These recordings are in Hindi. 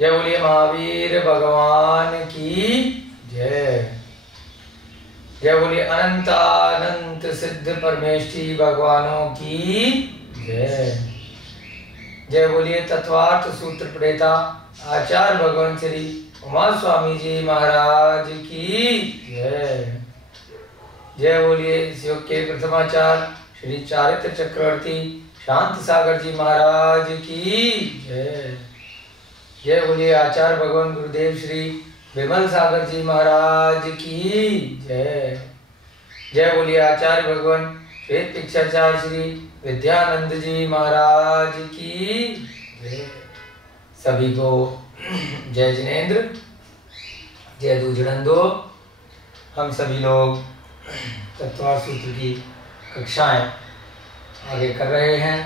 जय बोलिए महावीर भगवान की जय। जय बोलिए अनंतानंत सिद्ध परमेष्ठी भगवानों की जय। जय बोलिए तत्वार्थ सूत्र प्रणेता आचार्य भगवान श्री उमा स्वामी जी महाराज की जय। जय बोलिए इस योग के प्रथमाचार्य श्री चारित्र चक्रवर्ती शांत सागर जी महाराज की जय। जय बोलिए आचार्य भगवान गुरुदेव श्री विमल सागर जी महाराज की जय। जय बोलिए आचार्य भगवान श्वेत पिक्षाचार्य श्री विद्यानंद जी महाराज की जय। सभी को जय जिनेन्द्र, जय दूजड़ंदो। हम सभी लोग तत्वार्थ सूत्र की कक्षाएं आगे कर रहे हैं।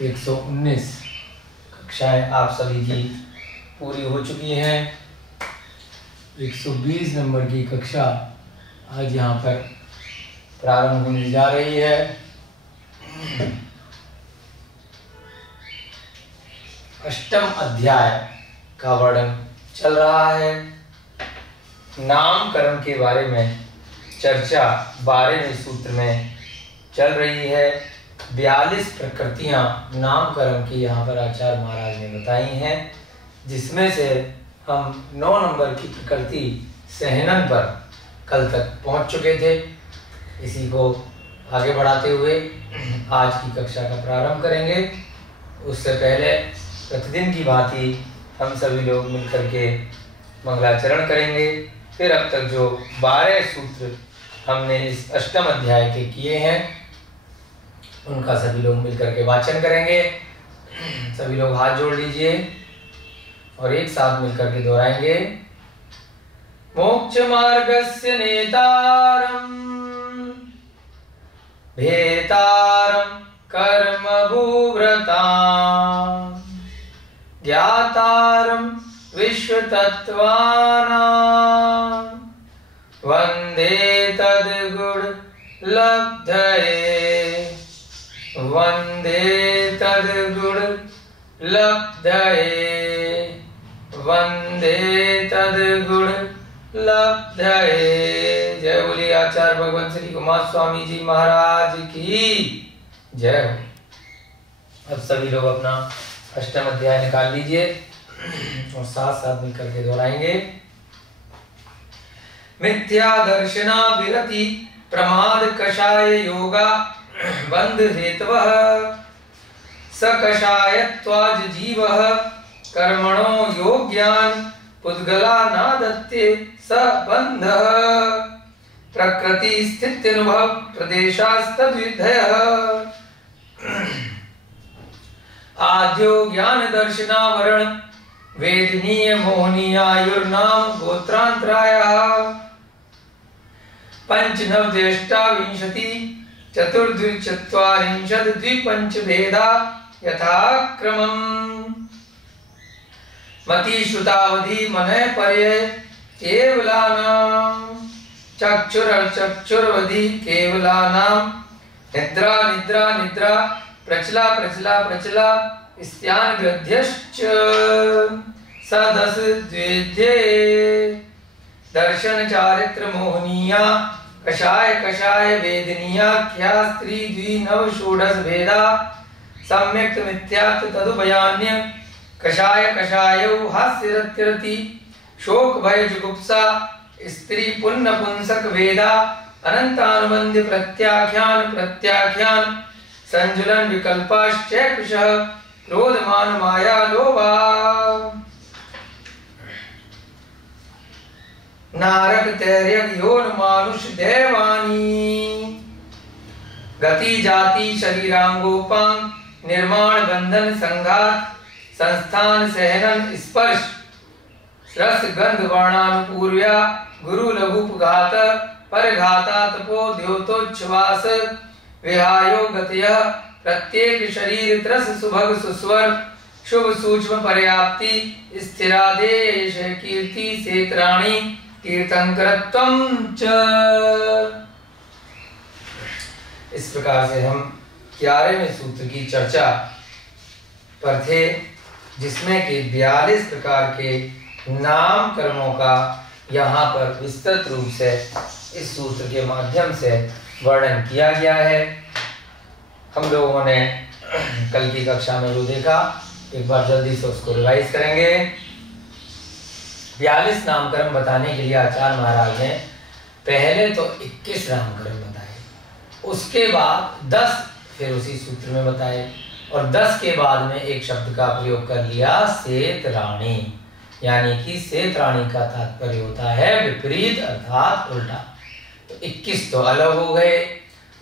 119 कक्षाएं आप सभी की पूरी हो चुकी हैं। 120 नंबर की कक्षा आज यहाँ पर प्रारंभ होने जा रही है। अष्टम अध्याय का वर्णन चल रहा है। नामकरण के बारे में चर्चा 12वें सूत्र में चल रही है। 42 प्रकृतियां नामकरण की यहाँ पर आचार्य महाराज ने बताई हैं, जिसमें से हम 9 नंबर की प्रकृति सहनन पर कल तक पहुंच चुके थे। इसी को आगे बढ़ाते हुए आज की कक्षा का प्रारंभ करेंगे। उससे पहले प्रतिदिन की भांति हम सभी लोग मिलकर के मंगलाचरण करेंगे। फिर अब तक जो 12 सूत्र हमने इस अष्टम अध्याय के किए हैं उनका सभी लोग मिलकर के वाचन करेंगे। सभी लोग हाथ जोड़ लीजिए और एक साथ मिलकर के दोहराएंगे। मोक्ष मार्गस्य नेतारं भेतारं कर्म भूव्रतां ज्ञातारं विश्वतत्त्वानां वन्दे तद्गुण लब्धये वन्दे तद्गुण लब्धये वन्दे तद्गुण लब्धये। जय बोलिए आचार्य भगवान श्री कुमार स्वामी जी महाराज की जय। अब सभी लोग अपना अष्टम अध्याय निकाल लीजिए और साथ साथ मिलकर के दोहराएंगे। मिथ्या दर्शना विरति प्रमाद कषाय योगा बंध हेतवः स कषायत्वाज जीवः कर्मणो योग्यान् पुद्गला नादत्ते स बन्धः प्रकृति स्थित्यनुभव प्रदेशास्तद्विधयः आद्यो ज्ञान दर्शनावरण वेदनीय मोहनीयायुर्नाम गोत्रांतरायः पंचनवदेष्टाविंशति चतुर्द्विचत्वारिंशत् द्विपंचभेदा यथाक्रमम् मति श्रुतावधि मनः पर्ये केवलानां चक्षुरचक्षुरवधि केवलानां निद्रा निद्रा निद्रा प्रचला प्रचला प्रचला स्त्यान ग्रध्यश्च सदस द्वेध्ये दर्शन चारित्र मोहनीया कषाय कषाय वेदनीया ख्या स्त्री द्विनव षोडश भेदा सम्यक्त मिथ्यात् तदुपयान्य कषाय कषायौ हास्यरतिरति शोक भय जुगुप्सा स्त्री पुण्य पुंसक वेदा अनंतानुबंध प्रत्याख्यान प्रत्याख्यान संजुलन विकल्पाश्चैकुशः क्रोधमान माया लोभा नारक तैर्यक योन मानुष देवानी गति जाति शरीरांगोपांग निर्माण बंधन संघात संस्थान सहनन स्पर्श रस गंध वर्णानुपूर्व्या गुरु लघुपघात परघाता तपो द्योतोच्छ्वास विहायो गतयः प्रत्येक शरीर त्रस सुभग सुस्वर शुभ सूक्ष्म पर्याप्ति स्थिरादेश कीर्ति सेत्राणि कीर्तनकरत्वं च। इस प्रकार से हम 11वें सूत्र की चर्चा पर थे। जिसमें कि 42 प्रकार के नाम कर्मों का यहाँ पर विस्तृत रूप से इस सूत्र के माध्यम से वर्णन किया गया है। हम लोगों ने कल की कक्षा में जो देखा, एक बार जल्दी से उसको रिवाइज करेंगे। 42 नामकर्म बताने के लिए आचार्य महाराज ने पहले तो 21 नामकर्म बताए, उसके बाद 10 फिर उसी सूत्र में बताए, और 10 के बाद में एक शब्द का प्रयोग कर लिया, सेतराणी, यानी कि सेतराणी का तात्पर्य होता है विपरीत अर्थात उल्टा। तो 21 तो अलग हो गए,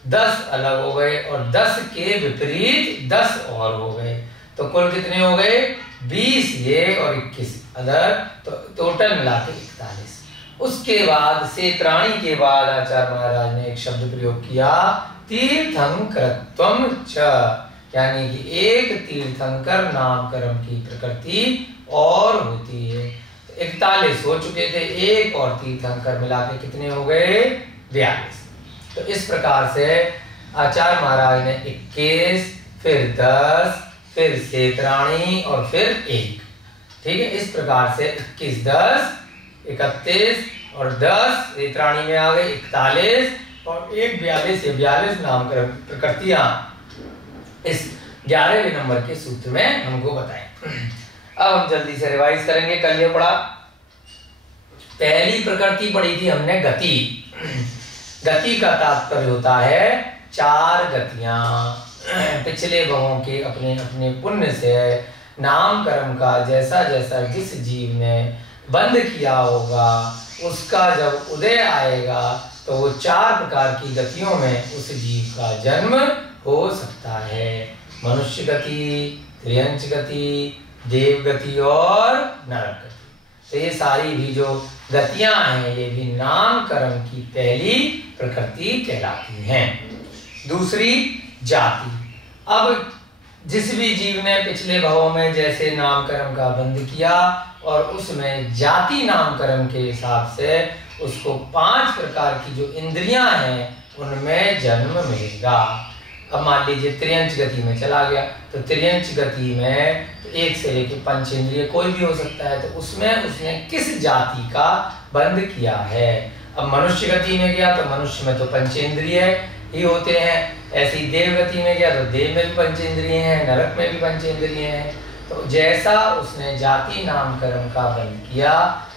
10 अलग हो गए, और 10 के विपरीत 10 और हो गए, तो कुल कितने हो गए? 20 ये और 21 अदर, तो टोटल मिला के 41। उसके बाद सेतराणी के बाद आचार्य महाराज ने एक शब्द प्रयोग किया, तीर्थंकरत्वम च, यानी कि एक तीर्थंकर नामकर्म की प्रकृति और होती है। 41 हो चुके थे, एक और तीर्थंकर मिला के कितने हो गए? 42। तो इस प्रकार से आचार्य महाराज ने 21, फिर 10, फिर सेतराणी और फिर 1, ठीक है। इस प्रकार से 21, 10, 31 और 10 सेतराणी में आ गए 41 और 1 42, ये 42 नामकरण प्रकृतियां इस 11वें नंबर के सूत्र में हमको बताएं। अब हम जल्दी से रिवाइज करेंगे। कल ये पढ़ा, पहली प्रकृति पढ़ी थी हमने गति। गति का तात्पर्य होता है 4 गतियां, पिछले भवों के अपने अपने पुण्य से नाम कर्म का जैसा जैसा जिस जीव ने बंद किया होगा, उसका जब उदय आएगा तो वो 4 प्रकार की गतियों में उस जीव का जन्म हो सकता है। मनुष्य गति, त्रियंच गति, देव गति और नरक गति। तो ये सारी भी जो गतियां हैं, ये भी नाम कर्म की पहली प्रकृति कहलाती हैं। दूसरी जाति। अब जिस भी जीव ने पिछले भवों में जैसे नाम कर्म का बंध किया और उसमें जाति नाम कर्म के हिसाब से उसको 5 प्रकार की जो इंद्रियां हैं उनमें जन्म मिलेगा। अब मान लीजिए त्रियंच गति में चला गया, तो त्रियंच गति में तो 1 से लेकर 5 इंद्रिय कोई भी हो सकता है, तो उसमें उसने किस जाति का बंध किया है। अब मनुष्य गति में गया तो मनुष्य में तो 5 इंद्रिय ही होते हैं, ऐसी देव गति में गया तो देव में भी 5 इंद्रिय हैं, नरक में भी 5 इंद्रिय हैं। तो जैसा उसने जाति नाम कर्म का बंध किया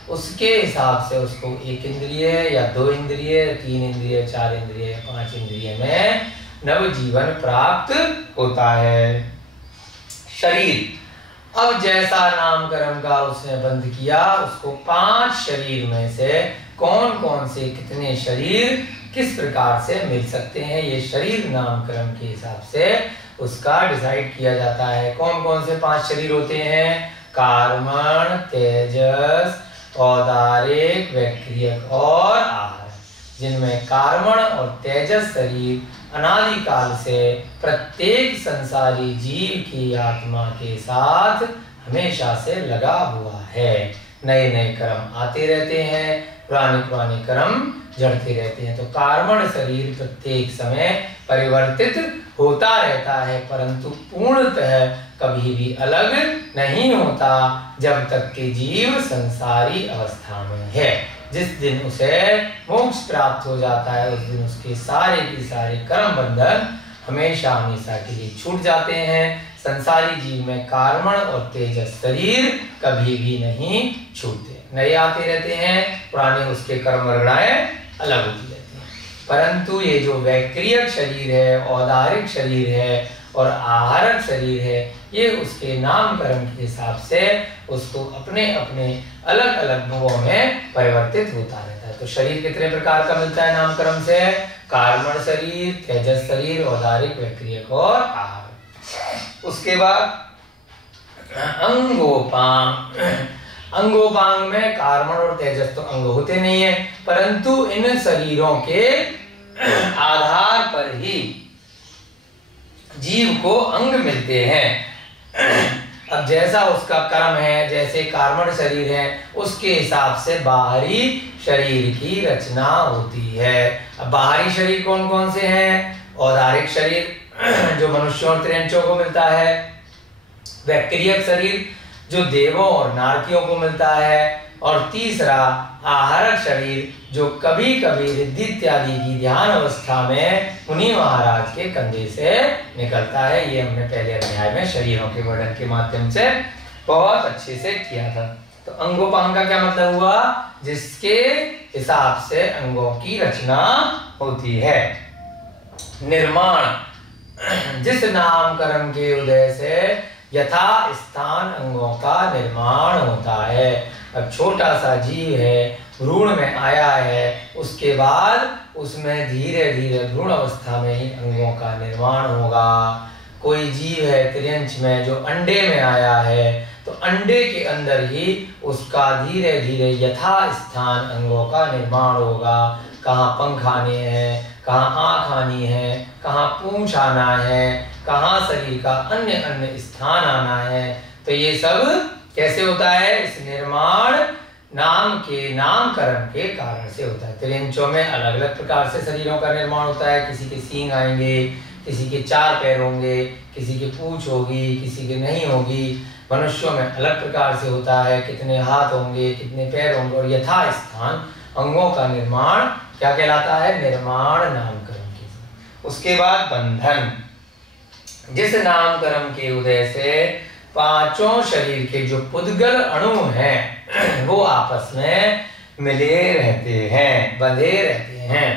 उसके हिसाब से उसको 1 इंद्रिय या 2 इंद्रिय, 3 इंद्रिय, 4 इंद्रिय, 5 इंद्रिय में नव जीवन प्राप्त होता है। शरीर। अब जैसा नाम कर्म का उसने बंध किया उसको 5 शरीर में से कौन कौन से कितने शरीर किस प्रकार से मिल सकते हैं, ये शरीर नाम कर्म के हिसाब से उसका डिसाइड किया जाता है। कौन कौन से 5 शरीर होते हैं? कार्मण, तेजस, औदारिक, वैक्रियक और आहार। जिनमें कार्मण और तेजस शरीर अनादिकाल से प्रत्येक संसारी जीव की आत्मा के साथ हमेशा से लगा हुआ है। नए नए कर्म आते रहते हैं, पुराने पुराने कर्म जड़ते रहते हैं। तो कार्मण शरीर प्रत्येक समय परिवर्तित होता रहता है, परंतु पूर्णतः कभी भी अलग नहीं होता जब तक कि जीव संसारी अवस्था में है। जिस दिन उसे मोक्ष प्राप्त हो जाता है उस दिन उसके सारे के सारे कर्म बंधन हमेशा हमेशा के लिए छूट जाते हैं। संसारी जीव में कार्मण और तेजस शरीर कभी भी नहीं छूटते, नए आते रहते हैं, पुराने उसके कर्म गणनाएं अलग होती रहती हैं। परंतु ये जो वैक्रियक शरीर है, औदारिक शरीर है और आहारक शरीर है, ये उसके नाम कर्म के हिसाब से उसको अपने अपने अलग अलग भवों में परिवर्तित होता रहता है। तो शरीर कितने प्रकार का मिलता है नाम कर्म से? कार्मण शरीर, तेजस शरीर, औदारिक, वैक्रियक और आहार। उसके बाद अंगोपांग। अंगोपांग में कार्मण और तेजस तो अंग होते नहीं है, परंतु इन शरीरों के आधार पर ही जीव को अंग मिलते हैं। अब जैसा उसका कर्म है, जैसे कार्मण शरीर है, उसके हिसाब से बाहरी शरीर की रचना होती है। अब बाहरी शरीर कौन कौन से हैं? औदारिक शरीर जो मनुष्यों और त्रियंचों को मिलता है, वैक्रियक शरीर जो देवों और नारकियों को मिलता है, और तीसरा आहारक शरीर जो कभी कभी रिद्धि इत्यादि की ध्यान अवस्था में मुनि महाराज के कंधे से निकलता है। ये हमने पहले अध्याय में शरीरों के वर्णन के माध्यम से बहुत अच्छे से किया था। तो अंगोपांग का क्या मतलब हुआ? जिसके हिसाब से अंगों की रचना होती है। निर्माण, जिस नामकरण के उदय से यथा स्थान अंगों का निर्माण होता है। अब छोटा सा जीव है, भ्रूण में आया है, उसके बाद उसमें धीरे धीरे भ्रूण अवस्था में ही अंगों का निर्माण होगा। कोई जीव है त्रियंच में जो अंडे में आया है, तो अंडे के अंदर ही उसका धीरे धीरे यथा स्थान अंगों का निर्माण होगा। कहाँ पंख आने हैं, कहाँ आँख आनी है, कहाँ पूंछ आना है, कहाँ शरीर का अन्य अन्य स्थान आना है। तो ये सब कैसे होता है? इस निर्माण नाम के नामकरण के कारण से होता है। त्रियंचों में अलग अलग प्रकार से शरीरों का निर्माण होता है। किसी के सींग आएंगे, किसी के 4 पैर होंगे, किसी की पूंछ होगी, किसी की नहीं होगी। मनुष्यों में अलग प्रकार से होता है, कितने हाथ होंगे, कितने पैर होंगे, और यथा स्थान अंगों का निर्माण क्या कहलाता है? निर्माण नामकरण के। उसके बाद बंधन, जिस नामकरण के उदय से पांचों शरीर के जो पुद्गल अणु हैं वो आपस में मिले रहते हैं, बंधे रहते हैं।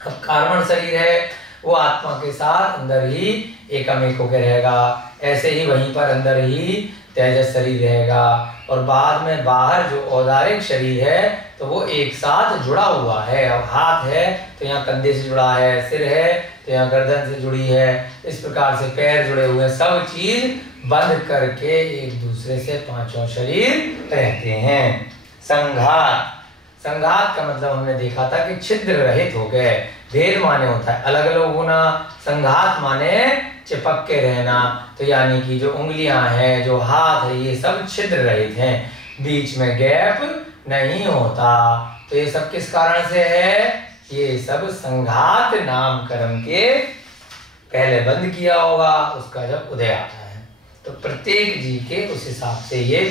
अब कार्बन शरीर है, वो आत्मा के साथ अंदर ही एकमेक होकर रहेगा। ऐसे ही वहीं पर अंदर ही तेजस शरीर रहेगा, और बाद में बाहर जो औदारिक शरीर है तो वो एक साथ जुड़ा हुआ है। अब हाथ है तो यहाँ कंधे से जुड़ा है, सिर है तो यहाँ गर्दन से जुड़ी है, इस प्रकार से पैर जुड़े हुए, सब चीज बंध करके एक दूसरे से पांचों शरीर रहते हैं। संघात, संघात का मतलब हमने देखा था कि छिद्र रहित हो गए। भेद माने होता है अलग अलग होना, संघात माने चिपक के रहना। तो यानी कि जो उंगलियां हैं, जो हाथ है, ये सब छिद्र रहित हैं, बीच में गैप नहीं होता। तो ये सब किस कारण से है? ये सब संघात नामकरण के पहले बंद किया होगा, उसका जब उदय आता है। तो प्रत्येक जीव के उस हिसाब से ये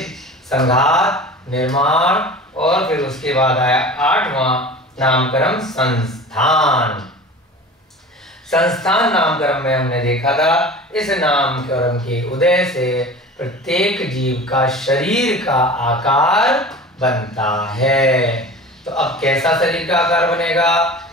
संघात, निर्माण, और फिर उसके बाद आया 8वां नामकरण संस्थान। संस्थान नामकरण में हमने देखा था इस नामकरण के उदय से प्रत्येक जीव का शरीर का आकार बनता है। तो अब कैसा शरीर का आकार बनेगा?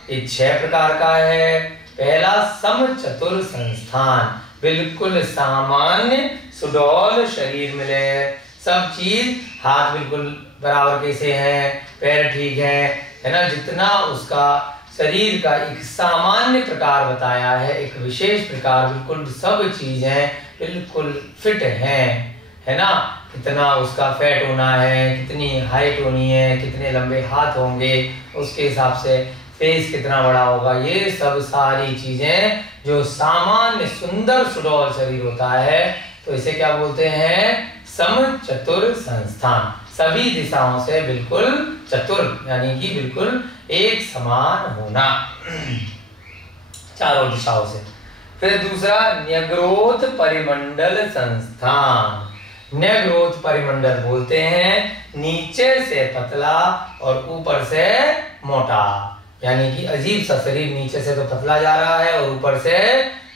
ये 6 प्रकार का है। पहला समचतुर संस्थान, बिल्कुल सामान्य सुडौल शरीर मिले, सब चीज, हाथ बिल्कुल बराबर कैसे हैं, पैर ठीक है ना, जितना उसका शरीर का एक सामान्य प्रकार बताया है, एक विशेष प्रकार, बिल्कुल सब चीजें बिल्कुल फिट हैं, है ना। कितना उसका फैट होना है, कितनी हाइट होनी है, कितने लंबे हाथ होंगे, उसके हिसाब से फेस कितना बड़ा होगा, ये सब सारी चीजें जो सामान्य सुंदर सुडौल शरीर होता है, तो इसे क्या बोलते हैं? समचतुर संस्थान। सभी दिशाओं से बिल्कुल चतुर, यानी कि बिल्कुल एक समान होना चारों दिशाओं से। फिर दूसरा न्यग्रोथ परिमंडल संस्थान। न्यग्रोथ परिमंडल बोलते हैं नीचे से पतला और ऊपर से मोटा, यानी कि अजीब सा शरीर, नीचे से तो पतला जा रहा है और ऊपर से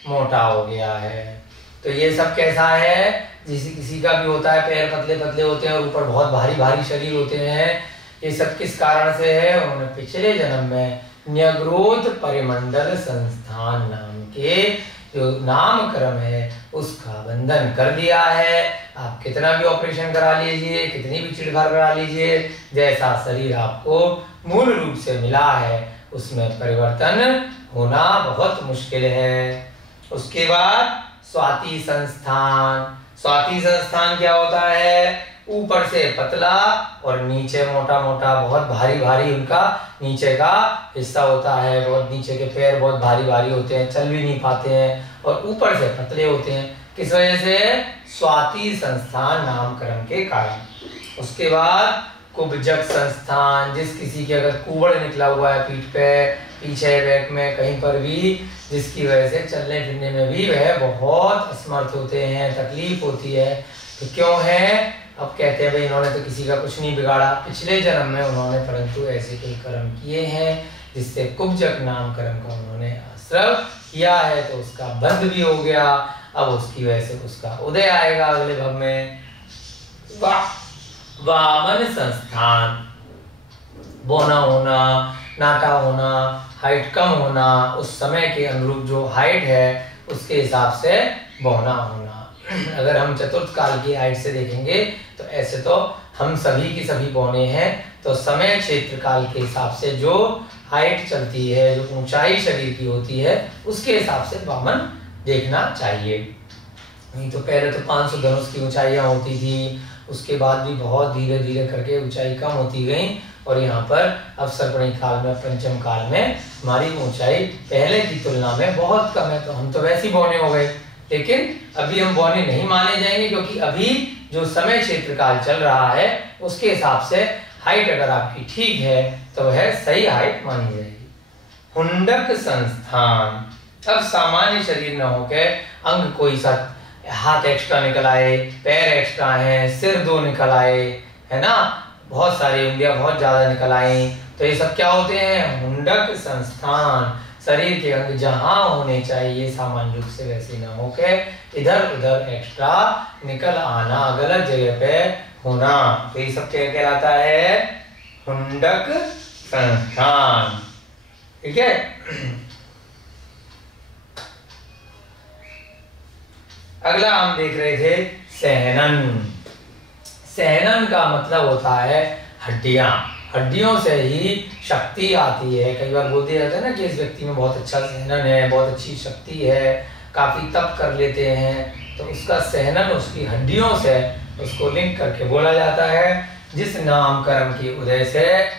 मोटा हो गया है। तो ये सब कैसा है? जिसे किसी का भी होता है, पैर पतले पतले होते हैं और ऊपर बहुत भारी भारी शरीर होते हैं। ये सब किस कारण से है? उन्होंने पिछले जन्म में न्यग्रोथ परिमंडल संस्थान नाम के जो नामकरण है उसका बंधन कर दिया है। आप कितना भी ऑपरेशन करा लीजिए, कितनी भी चिड़घाड़ करा लीजिए, जैसा शरीर आपको मूल रूप से मिला है उसमें परिवर्तन होना बहुत मुश्किल है। उसके बाद स्वाति संस्थान। स्वाति संस्थान क्या होता है? ऊपर से पतला और नीचे मोटा मोटा, बहुत भारी भारी उनका नीचे का हिस्सा होता है, बहुत नीचे के पैर बहुत भारी भारी होते हैं, चल भी नहीं पाते हैं, और ऊपर से पतले होते हैं। किस वजह से? स्वाति संस्थान नामकरण के कारण। उसके बाद कुब्जक संस्थान। जिस किसी के अगर कुबड़ निकला हुआ है पीठ पे, पीछे बैक में कहीं पर भी जिसकी वजह से चलने फिरने में भी वह बहुत असमर्थ होते हैं, तकलीफ होती है। तो क्यों है? अब कहते हैं भाई इन्होंने तो किसी का कुछ नहीं बिगाड़ा, पिछले जन्म में उन्होंने परंतु ऐसे कोई कर्म किए हैं जिससे कुब्जक नाम कर्म का उन्होंने आश्रय किया है, तो उसका बंध भी हो गया। अब उसकी वजह से उसका उदय आएगा अगले भव में। वामन संस्थान, बौना होना, नाटा होना, हाइट कम होना, उस समय के अनुरूप जो हाइट है उसके हिसाब से बौना होना। अगर हम चतुर्थ काल की हाइट से देखेंगे तो ऐसे तो हम सभी की सभी बौने हैं, तो समय क्षेत्र काल के हिसाब से जो हाइट चलती है, जो ऊंचाई शरीर की होती है, उसके हिसाब से वामन देखना चाहिए। नहीं तो पहले तो 500 धनुष की ऊंचाइयां होती थी, उसके बाद भी बहुत धीरे धीरे करके ऊंचाई कम होती गई, और यहाँ पर अवसर्पणी काल में, पंचम काल में हमारी ऊंचाई पहले की तुलना में बहुत कम है। तो हम तो वैसे ही बौने हो गए, लेकिन अभी हम बौने नहीं माने जाएंगे, क्योंकि अभी जो समय क्षेत्र काल चल रहा है उसके हिसाब से हाइट अगर आपकी ठीक है तो वह सही हाइट मानी जाएगी। हुंडक संस्थान, अब सामान्य शरीर न होके अंग कोई सा, हाथ एक्स्ट्रा निकल आए, पैर एक्स्ट्रा है, सिर 2 निकल आए, है ना, बहुत सारी उंगलियां बहुत ज्यादा निकल आई, तो ये सब क्या होते हैं? हुंडक संस्थान। शरीर के अंग जहां होने चाहिए सामान्य रूप से वैसे न होके इधर उधर एक्स्ट्रा निकल आना, गलत जगह पे होना, तो ये सब क्या कहलाता है? हुंडक संस्थान। ठीक है। अगला हम देख रहे थे सहनन। सहनन का मतलब होता है हड्डियां। हड्डियों से ही शक्ति आती है। कई बार बोलते जाते हैं ना कि इस व्यक्ति में बहुत अच्छा सहनन है, बहुत अच्छी शक्ति है, काफी तप कर लेते हैं, तो उसका सहनन उसकी हड्डियों से उसको लिंक करके बोला जाता है। जिस नाम कर्म की उदय से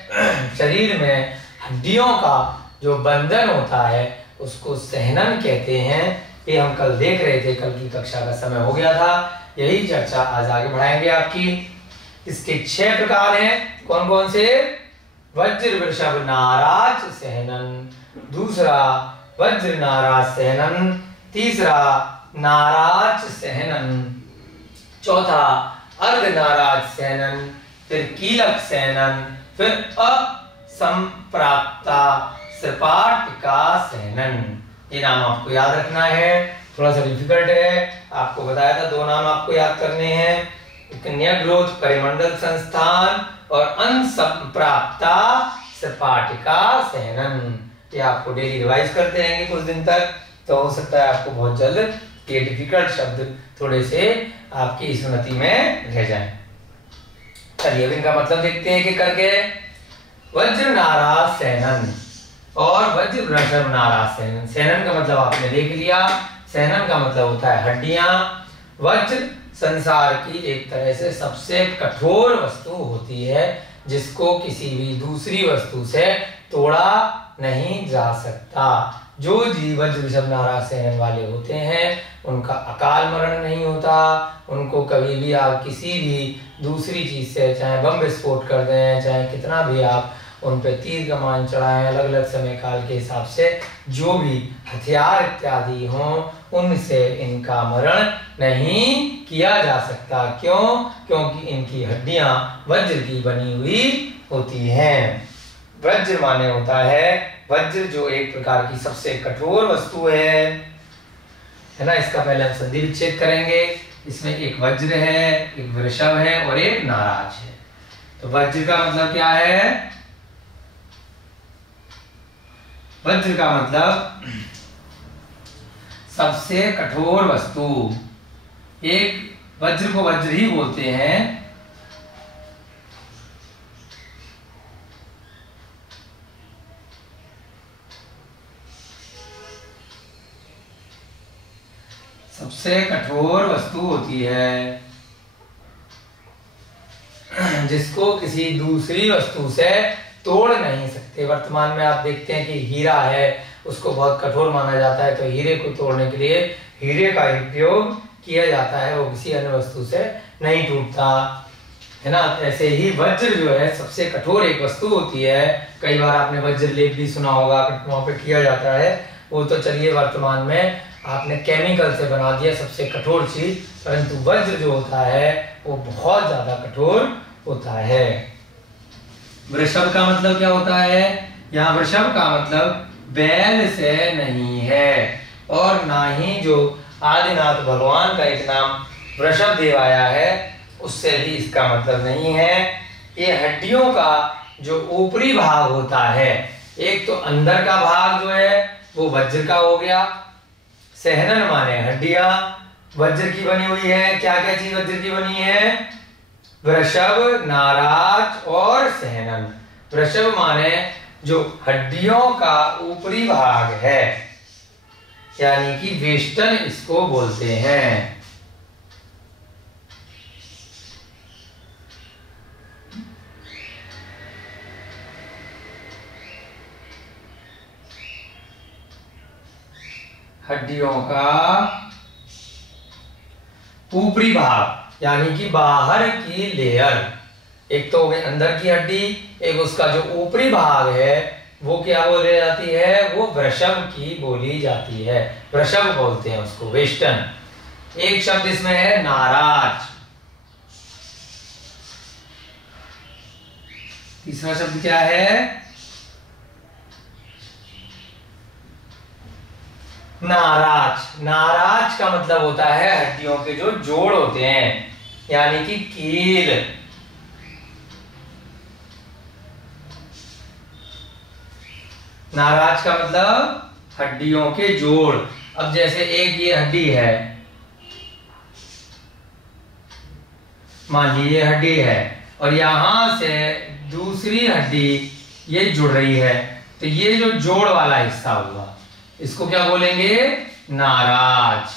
शरीर में हड्डियों का जो बंधन होता है उसको सहनन कहते हैं। ये हम कल देख रहे थे, कल की कक्षा का समय हो गया था, यही चर्चा आज आगे बढ़ाएंगे आपकी। इसके 6 प्रकार हैं। कौन कौन से? वज्र वृषभ नाराज सहनन, दूसरा वज्र नाराज सहनन, तीसरा नाराज सहनन, चौथा अर्ध नाराज सहनन, फिर कीलक सहनन, फिर असंप्राप्ता सपाटिका सहनन। ये नाम आपको याद रखना है, थोड़ा सा डिफिकल्ट है, आपको बताया था 2 नाम आपको याद करने हैं, न्यग्रोध परिमंडल संस्थान और अनसंप्राप्ता सपाटिका सहनन। ये आपको डेली रिवाइज करते रहेंगे कुछ दिन तक, तो हो सकता है आपको बहुत जल्द ये डिफिकल्ट शब्द थोड़े से आपकी स्मृति में रह जाएं। चलिए अब इनका मतलब देखते हैं कि करके। वज्र नाराज सहनन और वज्र वृषभ नाराज सहनन। सहनन का मतलब आपने देख लिया, सहनन का मतलब होता है हड्डियां। वज्र संसार की एक तरह से सबसे कठोर वस्तु होती है, जिसको किसी भी दूसरी वस्तु से तोड़ा नहीं जा सकता। जो जीव वज्र वृषभ नाराज सहनन वाले होते हैं उनका अकाल मरण नहीं होता, उनको कभी भी आप किसी भी दूसरी चीज से, चाहे बम विस्फोट कर दें, चाहे कितना भी आप उन पे तीर कमान चढ़ाएं, अलग अलग समय काल के हिसाब से जो भी हथियार इत्यादि हों, उनसे इनका मरण नहीं किया जा सकता। क्यों? क्योंकि इनकी हड्डियां वज्र की बनी हुई होती हैं। वज्र माने होता है, वज्र जो एक प्रकार की सबसे कठोर वस्तु है ना। इसका पहले हम संधि विच्छेद करेंगे। इसमें एक वज्र है, एक वृषभ है और एक नाराज है। तो वज्र का मतलब क्या है? वज्र का मतलब सबसे कठोर वस्तु। एक वज्र को वज्र ही बोलते हैं। सबसे कठोर वस्तु होती है जिसको किसी दूसरी वस्तु से तोड़ नहीं सकते। वर्तमान में आप देखते हैं कि हीरा है, उसको बहुत कठोर माना जाता है, तो हीरे को तोड़ने के लिए हीरे का ही प्रयोग किया जाता है, वो किसी अन्य वस्तु से नहीं टूटता, है ना। ऐसे ही वज्र जो है सबसे कठोर एक वस्तु होती है। कई बार आपने वज्र लेप भी सुना होगा, वहां पे किया जाता है वो तो चलिए वर्तमान में आपने केमिकल से बना दिया सबसे कठोर चीज, परंतु वज्र जो होता है वो बहुत ज्यादा कठोर होता है। वृषभ का मतलब क्या होता है? यहाँ वृषभ का मतलब बैल से नहीं है, और ना ही जो आदिनाथ भगवान का एक नाम वृषभ देव आया है उससे भी इसका मतलब नहीं है। ये हड्डियों का जो ऊपरी भाग होता है, एक तो अंदर का भाग जो है वो वज्र का हो गया। सहनन माने हड्डियां वज्र की बनी हुई है। क्या क्या चीज वज्र की बनी है? वृषभ, नाराज और सहनन। वृषभ माने जो हड्डियों का ऊपरी भाग है, यानी कि वेष्टन इसको बोलते हैं। हड्डियों का ऊपरी भाग यानी कि बाहर की लेयर, एक तो अंदर की हड्डी, एक उसका जो ऊपरी भाग है वो क्या बोली जाती है? वो वृषभ की बोली जाती है, वृषभ बोलते हैं उसको, वेष्टन। एक शब्द इसमें है नाराज। तीसरा शब्द क्या है? नाराज। नाराज का मतलब होता है हड्डियों के जो जोड़ होते हैं, यानी कि कील। नाराज का मतलब हड्डियों के जोड़। अब जैसे एक ये हड्डी है, मान लीजिए हड्डी है, और यहां से दूसरी हड्डी ये जुड़ रही है, तो ये जो जोड़ वाला हिस्सा हुआ इसको क्या बोलेंगे? नाराज।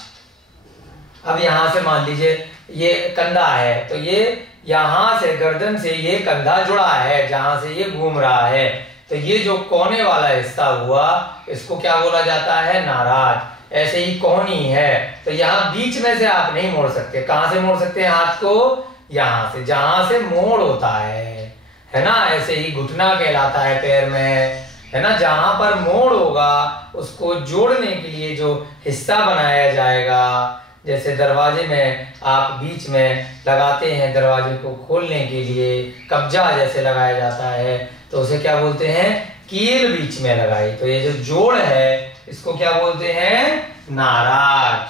अब यहां से मान लीजिए ये कंधा है, तो ये यहां से गर्दन से ये कंधा जुड़ा है, जहां से ये घूम रहा है, तो ये जो कोने वाला हिस्सा हुआ इसको क्या बोला जाता है? नाराज। ऐसे ही कोहनी है, तो यहाँ बीच में से आप नहीं मोड़ सकते। कहां से मोड़ सकते हैं हाथ को? यहां से, जहां से मोड़ होता है ना। ऐसे ही घुटना कहलाता है पैर में, है ना। जहां पर मोड़ होगा उसको जोड़ने के लिए जो हिस्सा बनाया जाएगा, जैसे दरवाजे में आप बीच में लगाते हैं, दरवाजे को खोलने के लिए कब्जा जैसे लगाया जाता है, तो उसे क्या बोलते हैं? कील बीच में लगाई। तो ये जो जोड़ है इसको क्या बोलते हैं? नाराज।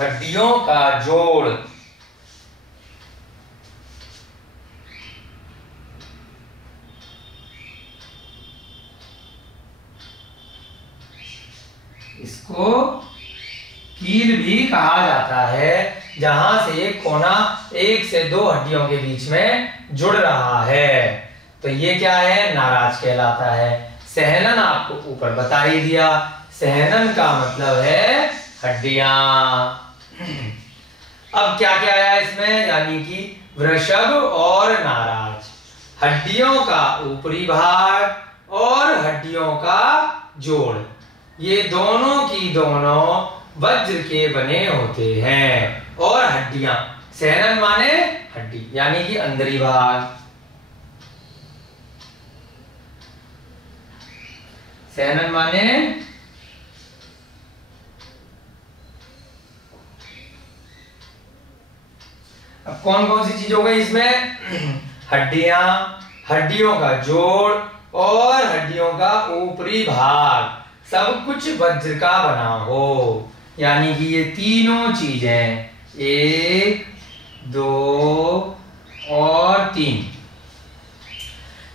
हड्डियों का जोड़। इसको कील भी कहा जाता है, जहां से एक कोना एक से दो हड्डियों के बीच में जुड़ रहा है, तो ये क्या है? नाराज कहलाता है। सहनन आपको ऊपर बता ही दिया, सहनन का मतलब है हड्डियां। अब क्या क्या आया इसमें? यानी कि वृषभ और नाराज, हड्डियों का ऊपरी भाग और हड्डियों का जोड़, ये दोनों की दोनों वज्र के बने होते हैं। और हड्डियां, सहनन माने हड्डी यानी कि अंदरी भाग, सहनन माने अब कौन कौन सी चीज हो गई इसमें? हड्डियां, हड्डियों का जोड़ और हड्डियों का ऊपरी भाग, सब कुछ वज्र का बना हो, यानी कि ये तीनों चीजें, 1, 2 और 3,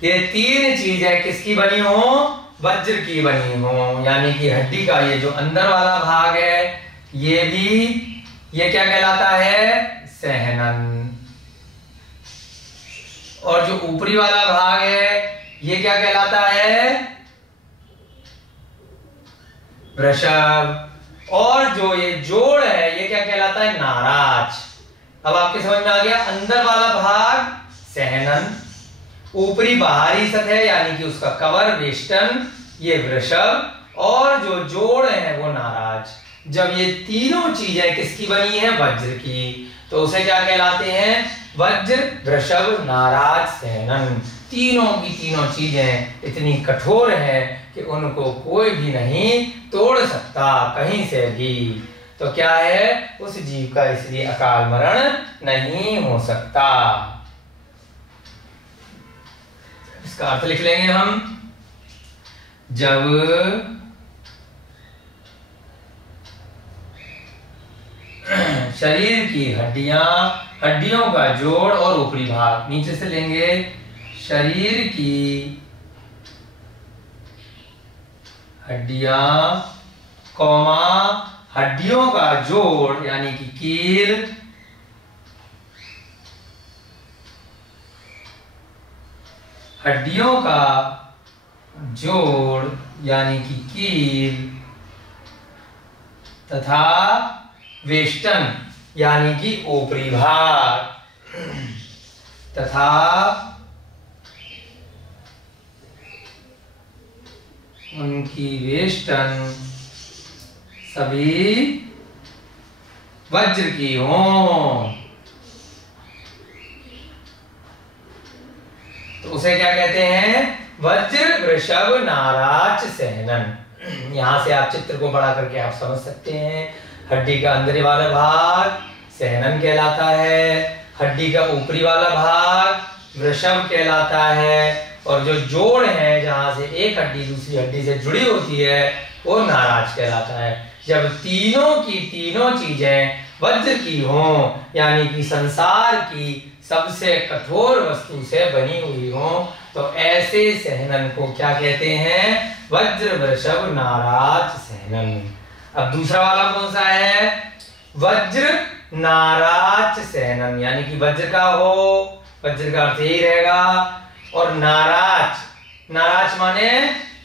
ये तीन चीजें किसकी बनी हो? वज्र की बनी हो। यानी कि हड्डी का ये जो अंदर वाला भाग है ये भी, ये क्या कहलाता है? सहनन। और जो ऊपरी वाला भाग है ये क्या कहलाता है? वृषभ। और जो ये जोड़ है ये क्या कहलाता है? नाराज। अब आपके समझ में आ गया? अंदर वाला भाग सहनन, ऊपरी बाहरी सतह यानी कि उसका कवर वेष्टन ये वृषभ, और जो जोड़ है वो नाराज। जब ये तीनों चीजें किसकी बनी है? वज्र की, तो उसे क्या कहलाते हैं? वज्र, वृषभ, नाराज, सहनन। तीनों की तीनों चीजें इतनी कठोर हैं कि उनको कोई भी नहीं तोड़ सकता कहीं से भी। तो क्या है, उस जीव का इसलिए अकाल मरण नहीं हो सकता। इसका अर्थ लिख लेंगे हम। जब शरीर की हड्डियों का जोड़ और ऊपरी भाग, नीचे से लेंगे, शरीर की हड्डियां कौमा हड्डियों का जोड़ यानी कि कील, हड्डियों का जोड़ यानी कि कील तथा वेष्टन यानी कि ऊपरी भाग तथा उनकी वेष्टन सभी वज्र की हों, तो उसे क्या कहते हैं, वज्र वृषभ नाराच सहनन। यहां से आप चित्र को बड़ा करके आप समझ सकते हैं। हड्डी का अंदर वाला भाग सहनन कहलाता है, हड्डी का ऊपरी वाला भाग वृषभ कहलाता है, और जो जोड़ है जहां से एक हड्डी दूसरी हड्डी से जुड़ी होती है वो नाराज कहलाता है। जब तीनों की तीनों चीजें वज्र की हों यानी कि संसार की सबसे कठोर वस्तु से बनी हुई हो, तो ऐसे सहनन को क्या कहते हैं, वज्र वृषभ नाराज सहनन। अब दूसरा वाला कौन सा है, वज्र नाराज सहनन, यानी कि वज्र का हो, वज्र का अर्थ यही रहेगा, और नाराज, नाराज माने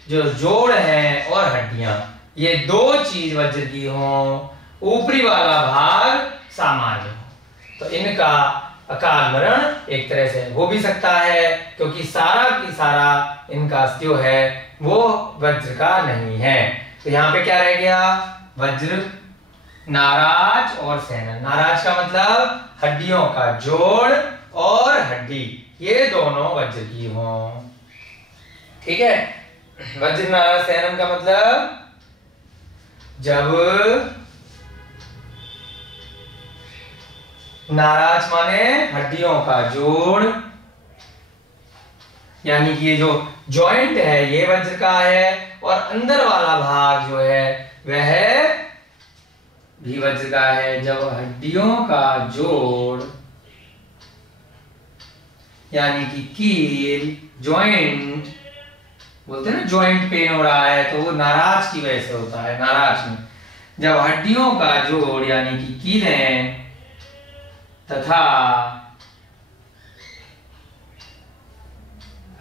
जो जोड़ है और हड्डियां, ये दो चीज वज्र की हो, ऊपरी वाला भाग सामान्य हो, तो इनका अकाल मरण एक तरह से हो भी सकता है, क्योंकि सारा की सारा इनका जो है वो वज्र का नहीं है। तो यहाँ पे क्या रह गया, वज्र, नाराज और सहनन। नाराज का मतलब हड्डियों का जोड़ और हड्डी, ये दोनों वज्र की हों, ठीक है। वज्र नाराज सहनन का मतलब जब नाराज माने हड्डियों का जोड़, यानी कि ये जो जॉइंट है ये वज्र का है, और अंदर वाला भाग जो है वह भी वज्र का है। जब हड्डियों का जोड़ यानी कि कील, जॉइंट बोलते हैं ना, जॉइंट पेन हो रहा है तो वो नाराज की वजह से होता है। नाराज में जब हड्डियों का जोड़ यानी कि कीलें तथा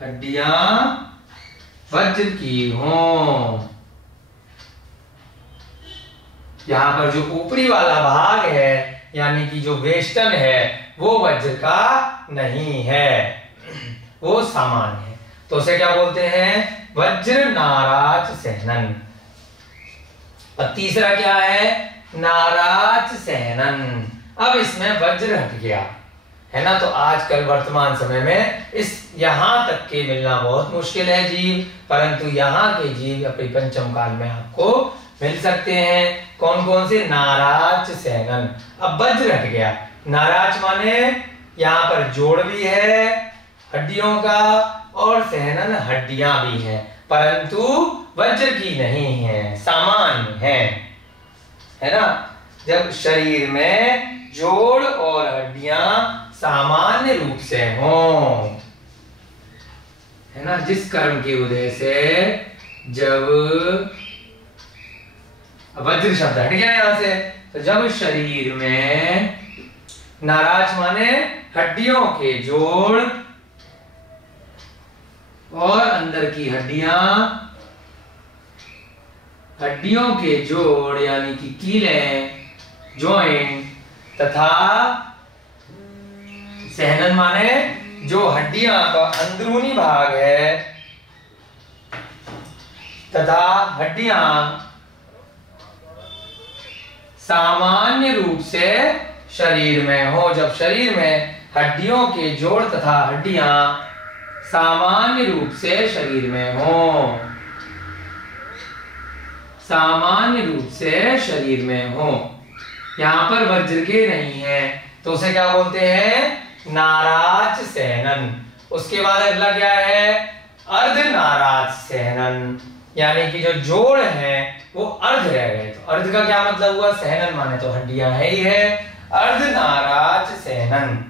हड्डियां वज्र की हों, यहां पर जो ऊपरी वाला भाग है यानी कि जो वेष्टन है वो वज्र का नहीं है, वो सामान्य है, तो उसे क्या बोलते हैं, वज्र नाराज सहनन। और तीसरा क्या है, नाराज सहनन। अब इसमें वज्र हट गया है ना, तो आजकल वर्तमान समय में इस यहां तक के मिलना बहुत मुश्किल है जीव, परंतु यहाँ के जीव अपने पंचम काल में आपको मिल सकते हैं। कौन कौन से, नाराज सहनन। अब वज्र हट गया, नाराज माने यहाँ पर जोड़ भी है हड्डियों का और सहनन हड्डियां भी हैं, परंतु वज्र की नहीं है, सामान्य है ना। जब शरीर में जोड़ और हड्डियां सामान्य रूप से हों, है ना, जिस कर्म की वजह से जब वज्र शब्द हट गया यहां से, तो जब शरीर में नाराज माने हड्डियों के जोड़ और अंदर की हड्डियां, हड्डियों के जोड़ यानी कि कीलें, जॉइंट तथा सहनन माने जो हड्डियां का अंदरूनी भाग है तथा हड्डियां सामान्य रूप से शरीर में हो। जब शरीर में हड्डियों के जोड़ तथा हड्डियां सामान्य रूप से शरीर में हो, सामान्य रूप से शरीर में हो। यहां पर वज्र के नहीं है तो उसे क्या बोलते हैं? नाराज सहनन। उसके बाद अगला क्या है? अर्ध नाराज सहनन, यानी कि जो जोड़ है वो अर्ध रह गए। तो अर्ध का क्या मतलब हुआ? सहनन माने तो हड्डियां है ही है। अर्ध नाराज सहनन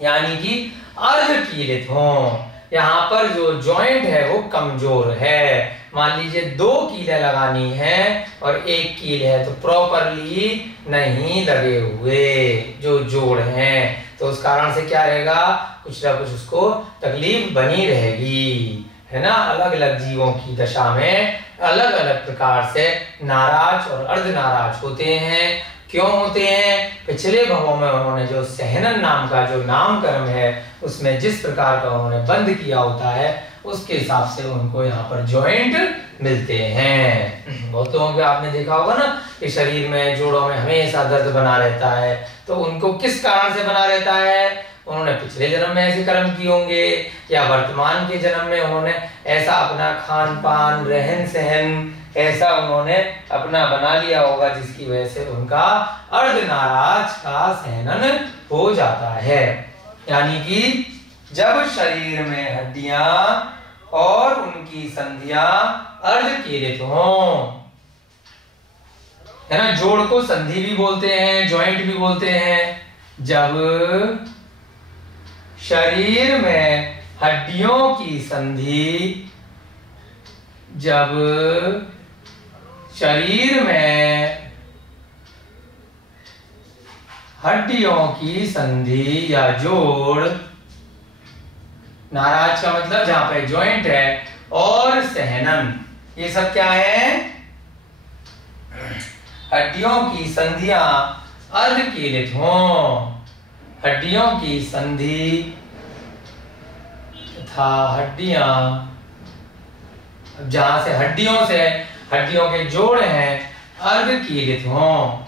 यानी कि अर्ध कीलित हो। यहाँ पर जो जॉइंट है वो कमजोर है। मान लीजिए 2 कीलें लगानी है और 1 कील है तो प्रॉपरली नहीं लगे हुए जो जोड़ हैं, तो उस कारण से क्या रहेगा? कुछ ना कुछ उसको तकलीफ बनी रहेगी, है ना। अलग अलग जीवों की दशा में अलग अलग प्रकार से नाराज और अर्ध नाराज होते हैं। क्यों होते हैं? पिछले भवों में उन्होंने जो सहनन नाम का जो नामकरण है उसमें जिस प्रकार का उन्होंने बंद किया होता है उसके हिसाब से उनको यहाँ पर जॉइंट मिलते हैं। बहुत लोगों को आपने देखा होगा ना कि शरीर में जोड़ों में हमेशा दर्द बना रहता है, तो उनको किस कारण से बना रहता है? उन्होंने पिछले जन्म में ऐसे कर्म किए होंगे या वर्तमान के जन्म में उन्होंने ऐसा अपना खान पान रहन सहन ऐसा उन्होंने अपना बना लिया होगा जिसकी वजह से उनका अर्ध नाराज का सहनन हो जाता है। यानी कि जब शरीर में हड्डियां और उनकी संधियां अर्ध कीलित हों, है ना। जोड़ को संधि भी बोलते हैं, जॉइंट भी बोलते हैं। जब शरीर में हड्डियों की संधि, जब शरीर में हड्डियों की संधि या जोड़, नाराज का मतलब जहां पे जॉइंट है, और सहनन, ये सब क्या है? हड्डियों की संधियां अर्ध कीलित हों। हड्डियों की संधि तथा हड्डियां, जहां से हड्डियों के जोड़ हैं अर्ध कीलित हों,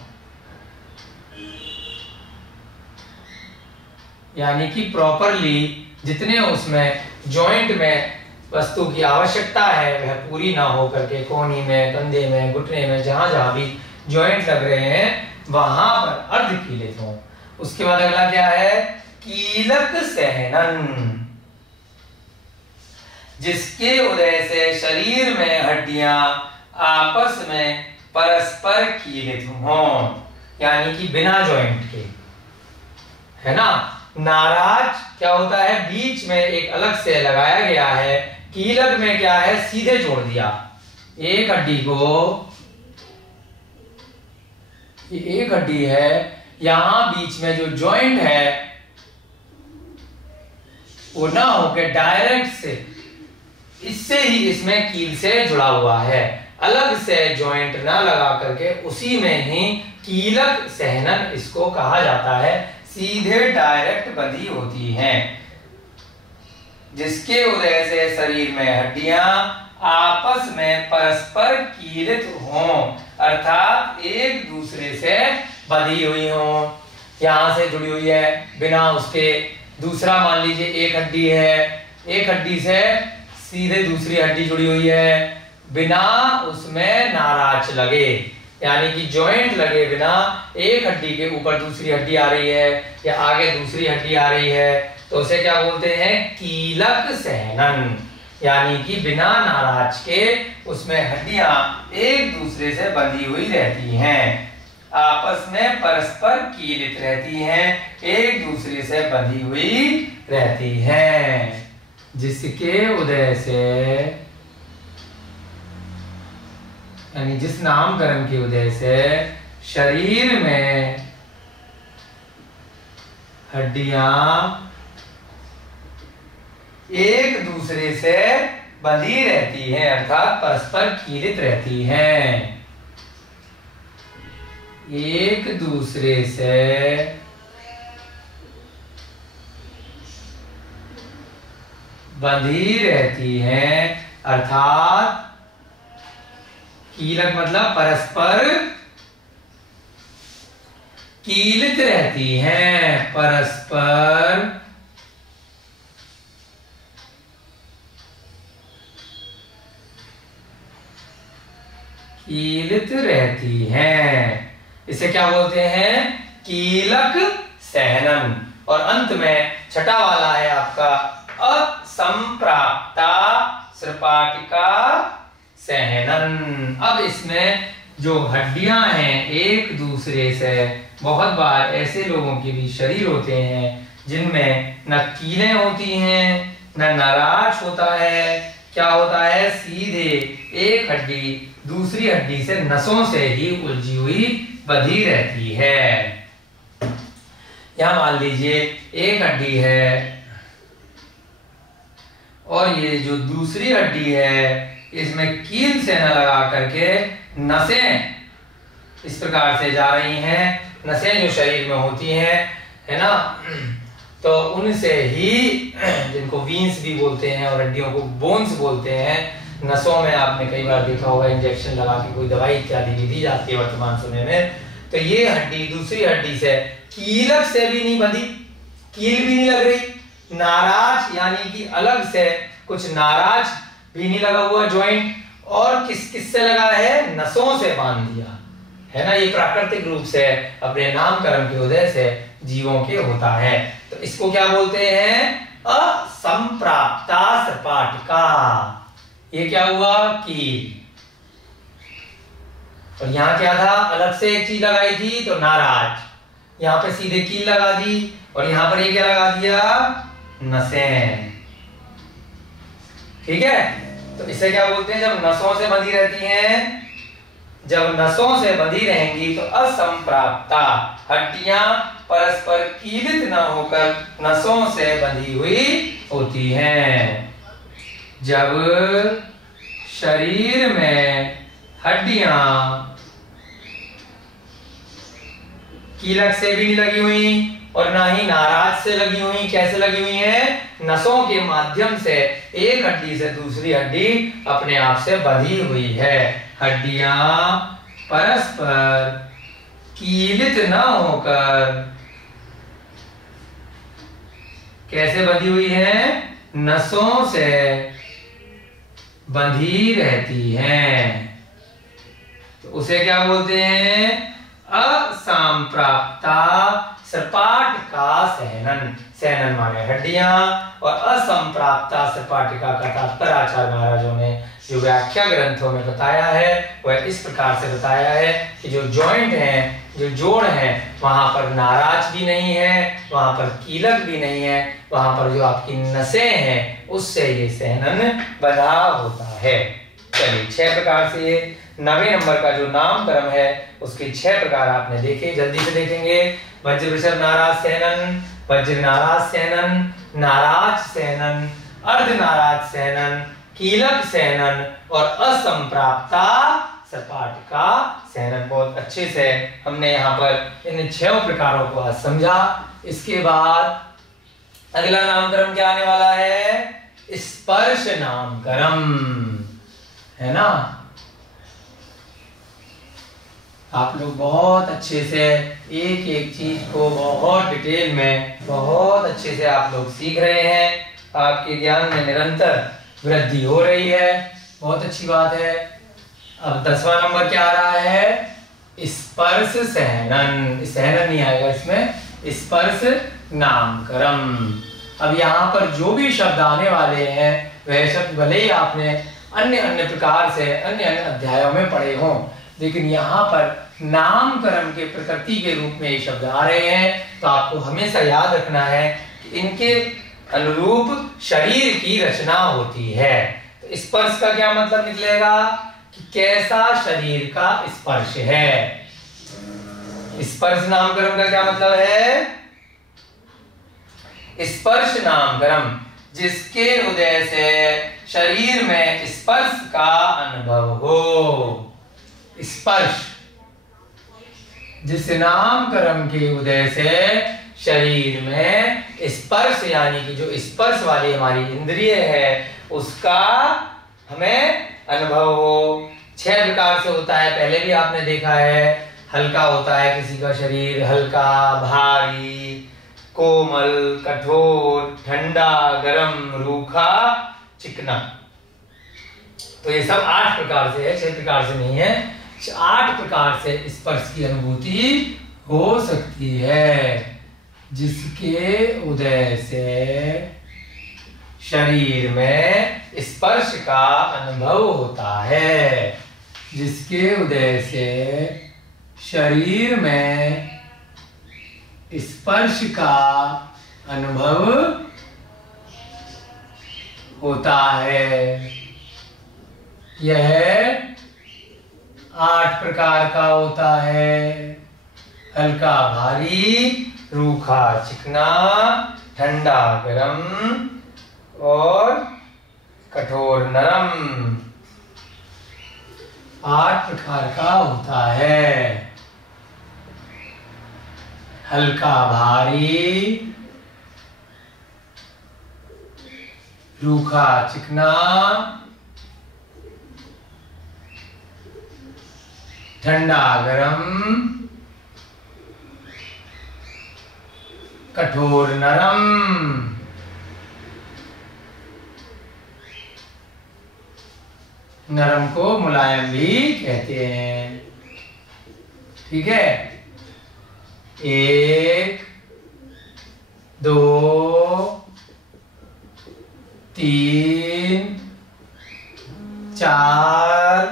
यानी कि प्रॉपरली जितने उसमें जॉइंट में वस्तु की आवश्यकता है वह पूरी ना हो करके कोहनी में, कंधे में, घुटने में जहां जहां भी जॉइंट लग रहे हैं वहां पर अर्ध कीलित हों। उसके बाद अगला क्या है? कीलक सहनन, जिसके उदय से शरीर में हड्डियां आपस में परस्पर कीलित हों, यानी कि बिना जॉइंट के, है ना। नाराज क्या होता है? बीच में एक अलग से लगाया गया है। कीलक में क्या है? सीधे जोड़ दिया एक हड्डी को, ये एक हड्डी है, यहां बीच में जो जॉइंट है वो ना होके डायरेक्ट से इससे ही इसमें कील से जुड़ा हुआ है, अलग से जॉइंट ना लगा करके उसी में ही कीलक सहनन इसको कहा जाता है। सीधे डायरेक्ट बंधी होती हैं, जिसके उदय से शरीर में हड्डियां आपस में परस्पर कीलित हों, अर्थात एक दूसरे से बंधी हुई हों। यहां से जुड़ी हुई है, बिना उसके दूसरा मान लीजिए एक हड्डी है, एक हड्डी से सीधे दूसरी हड्डी जुड़ी हुई है, बिना उसमें नाराज लगे, यानी कि जॉइंट लगे बिना एक हड्डी के ऊपर दूसरी हड्डी आ रही है या आगे दूसरी हड्डी आ रही है, तो उसे क्या बोलते हैं? कीलक सहनन, यानी कि बिना नाराज के उसमें हड्डियां एक दूसरे से बंधी हुई रहती हैं, आपस में परस्पर कीलित रहती हैं, एक दूसरे से बंधी हुई रहती हैं, जिसके उदय से, यानी जिस नामकरण के उदय से शरीर में हड्डियां एक दूसरे से बंधी रहती हैं, अर्थात परस्पर कीलित रहती हैं, एक दूसरे से बंधी रहती हैं, अर्थात कीलक मतलब परस्पर कीलित रहती हैं, परस्पर कीलित रहती हैं। इसे क्या बोलते हैं? कीलक सहनन। और अंत में छठा वाला है आपका असंप्राप्ता सपाटिका सहनन। अब इसमें जो हड्डियां हैं एक दूसरे से, बहुत बार ऐसे लोगों के भी शरीर होते हैं जिनमें न कीलें होती हैं न नाराज होता है। क्या होता है? सीधे एक हड्डी दूसरी हड्डी से नसों से ही उलझी हुई बंधी रहती है। यहां मान लीजिए एक हड्डी है और ये जो दूसरी हड्डी है इसमें कील से न लगा करके नसें इस प्रकार से जा रही हैं। नसें जो शरीर में होती हैं, है ना, तो उनसे ही, जिनको वीन्स भी बोलते हैं और हड्डियों को बोन्स बोलते हैं, नसों में आपने कई बार देखा होगा इंजेक्शन लगा के कोई दवाई इत्यादि भी दी जाती है वर्तमान समय में। तो ये हड्डी दूसरी हड्डी से कीलक से भी नहीं बंधी, कील भी नहीं लग रही, नाराज यानी कि अलग से कुछ नाराज भी नहीं लगा हुआ ज्वाइंट, और किससे लगा है? नसों से बांध दिया है ना। ये प्राकृतिक रूप से अपने नाम कर्म के उदय से जीवों के होता है। तो इसको क्या बोलते हैं? असंप्राप्ता सपाटिका। ये क्या हुआ? कील। और यहां क्या था? अलग से एक चीज लगाई थी तो नाराज, यहां पे सीधे कील लगा दी और यहां पर ये क्या लगा दिया? नसें। ठीक है, तो इसे क्या बोलते हैं? जब नसों से बंधी रहती हैं, जब नसों से बंधी रहेंगी तो असंप्राप्ता, हड्डियां परस्पर कीलित न होकर नसों से बंधी हुई होती हैं। जब शरीर में हड्डियां कीलक से भी नहीं लगी हुई और ना ही नाराज से लगी हुई, कैसे लगी हुई है? नसों के माध्यम से एक हड्डी से दूसरी हड्डी अपने आप से बंधी हुई है। हड्डियां परस्पर कीलित न होकर कैसे बंधी हुई है? नसों से बंधी रहती हैं। तो उसे क्या बोलते हैं? असंप्राप्ता सपाटिका सहनन। सहनन माने हड्डियां और असंप्राप्ता सपाटिका का तात्पर्य आचार्य महाराजों ने जो व्याख्या ग्रंथों में बताया है वह इस प्रकार से बताया है कि जो जॉइंट हैं, जो जोड़ हैं, वहां पर नाराज भी नहीं है, वहां पर कीलक भी नहीं है, वहां पर जो आपकी नसें हैं उससे ये सहनन बंधा होता है। चलिए 6 प्रकार से 9वें नंबर का जो नाम कर्म है उसके 6 प्रकार आपने देखे, जल्दी से देखेंगे। वज्र वृषभ नाराज सहनन, वज्र नाराज सहनन, नाराज सहनन, अर्ध नाराज सहनन, कीलक सहनन और असंप्राप्ता सपाटिका सहनन। बहुत अच्छे से हमने यहाँ पर इन 6 प्रकारों को आज समझा। इसके बाद अगला नामकरण क्या आने वाला है? स्पर्श नामकरण, है ना। आप लोग बहुत अच्छे से एक एक चीज को बहुत डिटेल में बहुत अच्छे से आप लोग सीख रहे हैं। आपके ज्ञान में निरंतर वृद्धि हो रही है, बहुत अच्छी बात है। अब 10वां नंबर क्या आ रहा है? स्पर्श सहनन। सहनन नहीं आएगा इसमें, स्पर्श नामकरण। अब यहाँ पर जो भी शब्द आने वाले हैं वह शब्द भले ही आपने अन्य अन्य प्रकार से अन्य अन्य अध्यायों में पढ़े हों, लेकिन यहाँ पर नामकरण के प्रकृति के रूप में ये शब्द आ रहे हैं। तो आपको हमेशा याद रखना है कि इनके अनुरूप शरीर की रचना होती है। तो स्पर्श का क्या मतलब निकलेगा कि कैसा शरीर का स्पर्श है। स्पर्श नामकरण का क्या मतलब है? स्पर्श नामकरण जिसके उदय से शरीर में स्पर्श का अनुभव हो। स्पर्श, जिस नामकरण के उदय से शरीर में स्पर्श यानी कि जो स्पर्श वाली हमारी इंद्रिय है उसका हमें अनुभव हो। 6 प्रकार से होता है, पहले भी आपने देखा है। हल्का होता है किसी का शरीर, हल्का, भारी, कोमल, कठोर, ठंडा, गरम, रूखा, चिकना। तो ये सब 8 प्रकार से है, 6 प्रकार से नहीं है। 8 प्रकार से स्पर्श की अनुभूति हो सकती है। जिसके उदय से शरीर में स्पर्श का अनुभव होता है। जिसके उदय से शरीर में स्पर्श का अनुभव होता है। यह 8 प्रकार का होता है। हल्का भारी, रूखा चिकना, ठंडा गरम और कठोर नरम। 8 प्रकार का होता है। हल्का भारी, रूखा चिकना, ठंडा गरम, कठोर नरम। नरम को मुलायम भी कहते हैं। ठीक है। 1 2 3 4,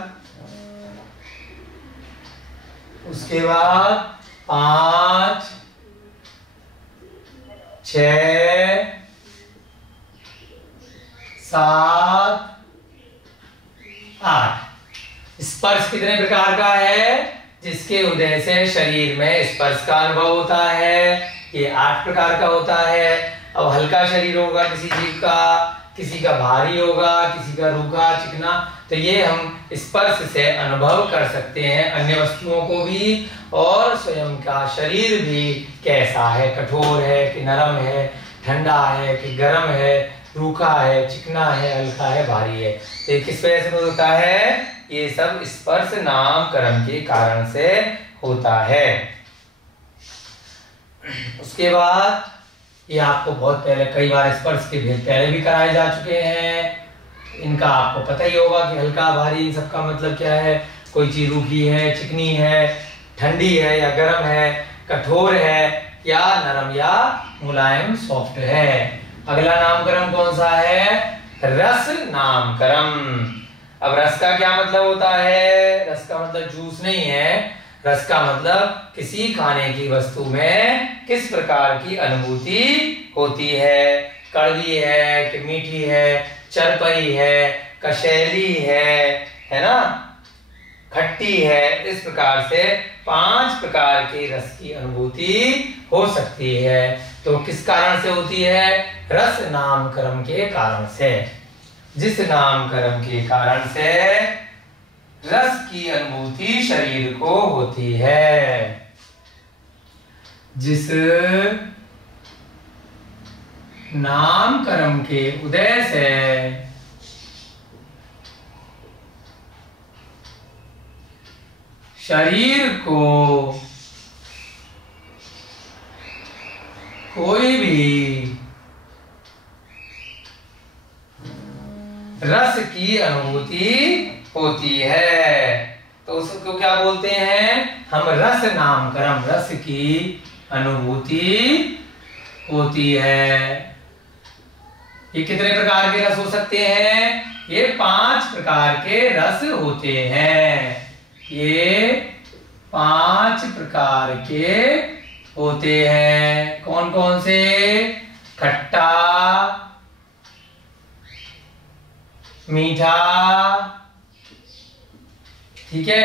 उसके बाद 5 6 7 8। स्पर्श कितने प्रकार का है? जिसके उदय से शरीर में स्पर्श का अनुभव होता है, ये 8 प्रकार का होता है। अब हल्का शरीर होगा किसी जीव का, किसी का भारी होगा, किसी का रूखा चिकना, तो ये हम स्पर्श से अनुभव कर सकते हैं अन्य वस्तुओं को भी और स्वयं का शरीर भी कैसा है, कठोर है कि नरम है, ठंडा है कि गर्म है, रूखा है, चिकना है, हल्का है, भारी है। तो किस वजह से होता है? ये सब स्पर्श नाम कर्म के कारण से होता है। उसके बाद ये आपको बहुत पहले कई बार स्पर्श के भेद पहले भी कराए जा चुके हैं। इनका आपको पता ही होगा कि हल्का भारी इन सबका मतलब क्या है। कोई चीज रूखी है, चिकनी है, ठंडी है या गर्म है, कठोर है या नरम या मुलायम सॉफ्ट है। अगला नामकरण कौन सा है? रस नामकरण। अब रस का क्या मतलब होता है? रस का मतलब जूस नहीं है। रस का मतलब किसी खाने की वस्तु में किस प्रकार की अनुभूति होती है। कड़वी है कि मीठी है, चरपरी है, कशैली है ना, खट्टी है। इस प्रकार से 5 प्रकार के रस की अनुभूति हो सकती है। तो किस कारण से होती है? रस नामकरण के कारण से। जिस नामकरण के कारण से रस की अनुभूति शरीर को होती है, जिस नामकरण के उदय से शरीर को कोई भी रस की अनुभूति होती है तो उसको क्या बोलते हैं? हम रस नामकरण। रस की अनुभूति होती है। ये कितने प्रकार के रस हो सकते हैं? ये 5 प्रकार के रस होते हैं। ये 5 प्रकार के होते हैं। कौन कौन से? खट्टा, मीठा, ठीक है,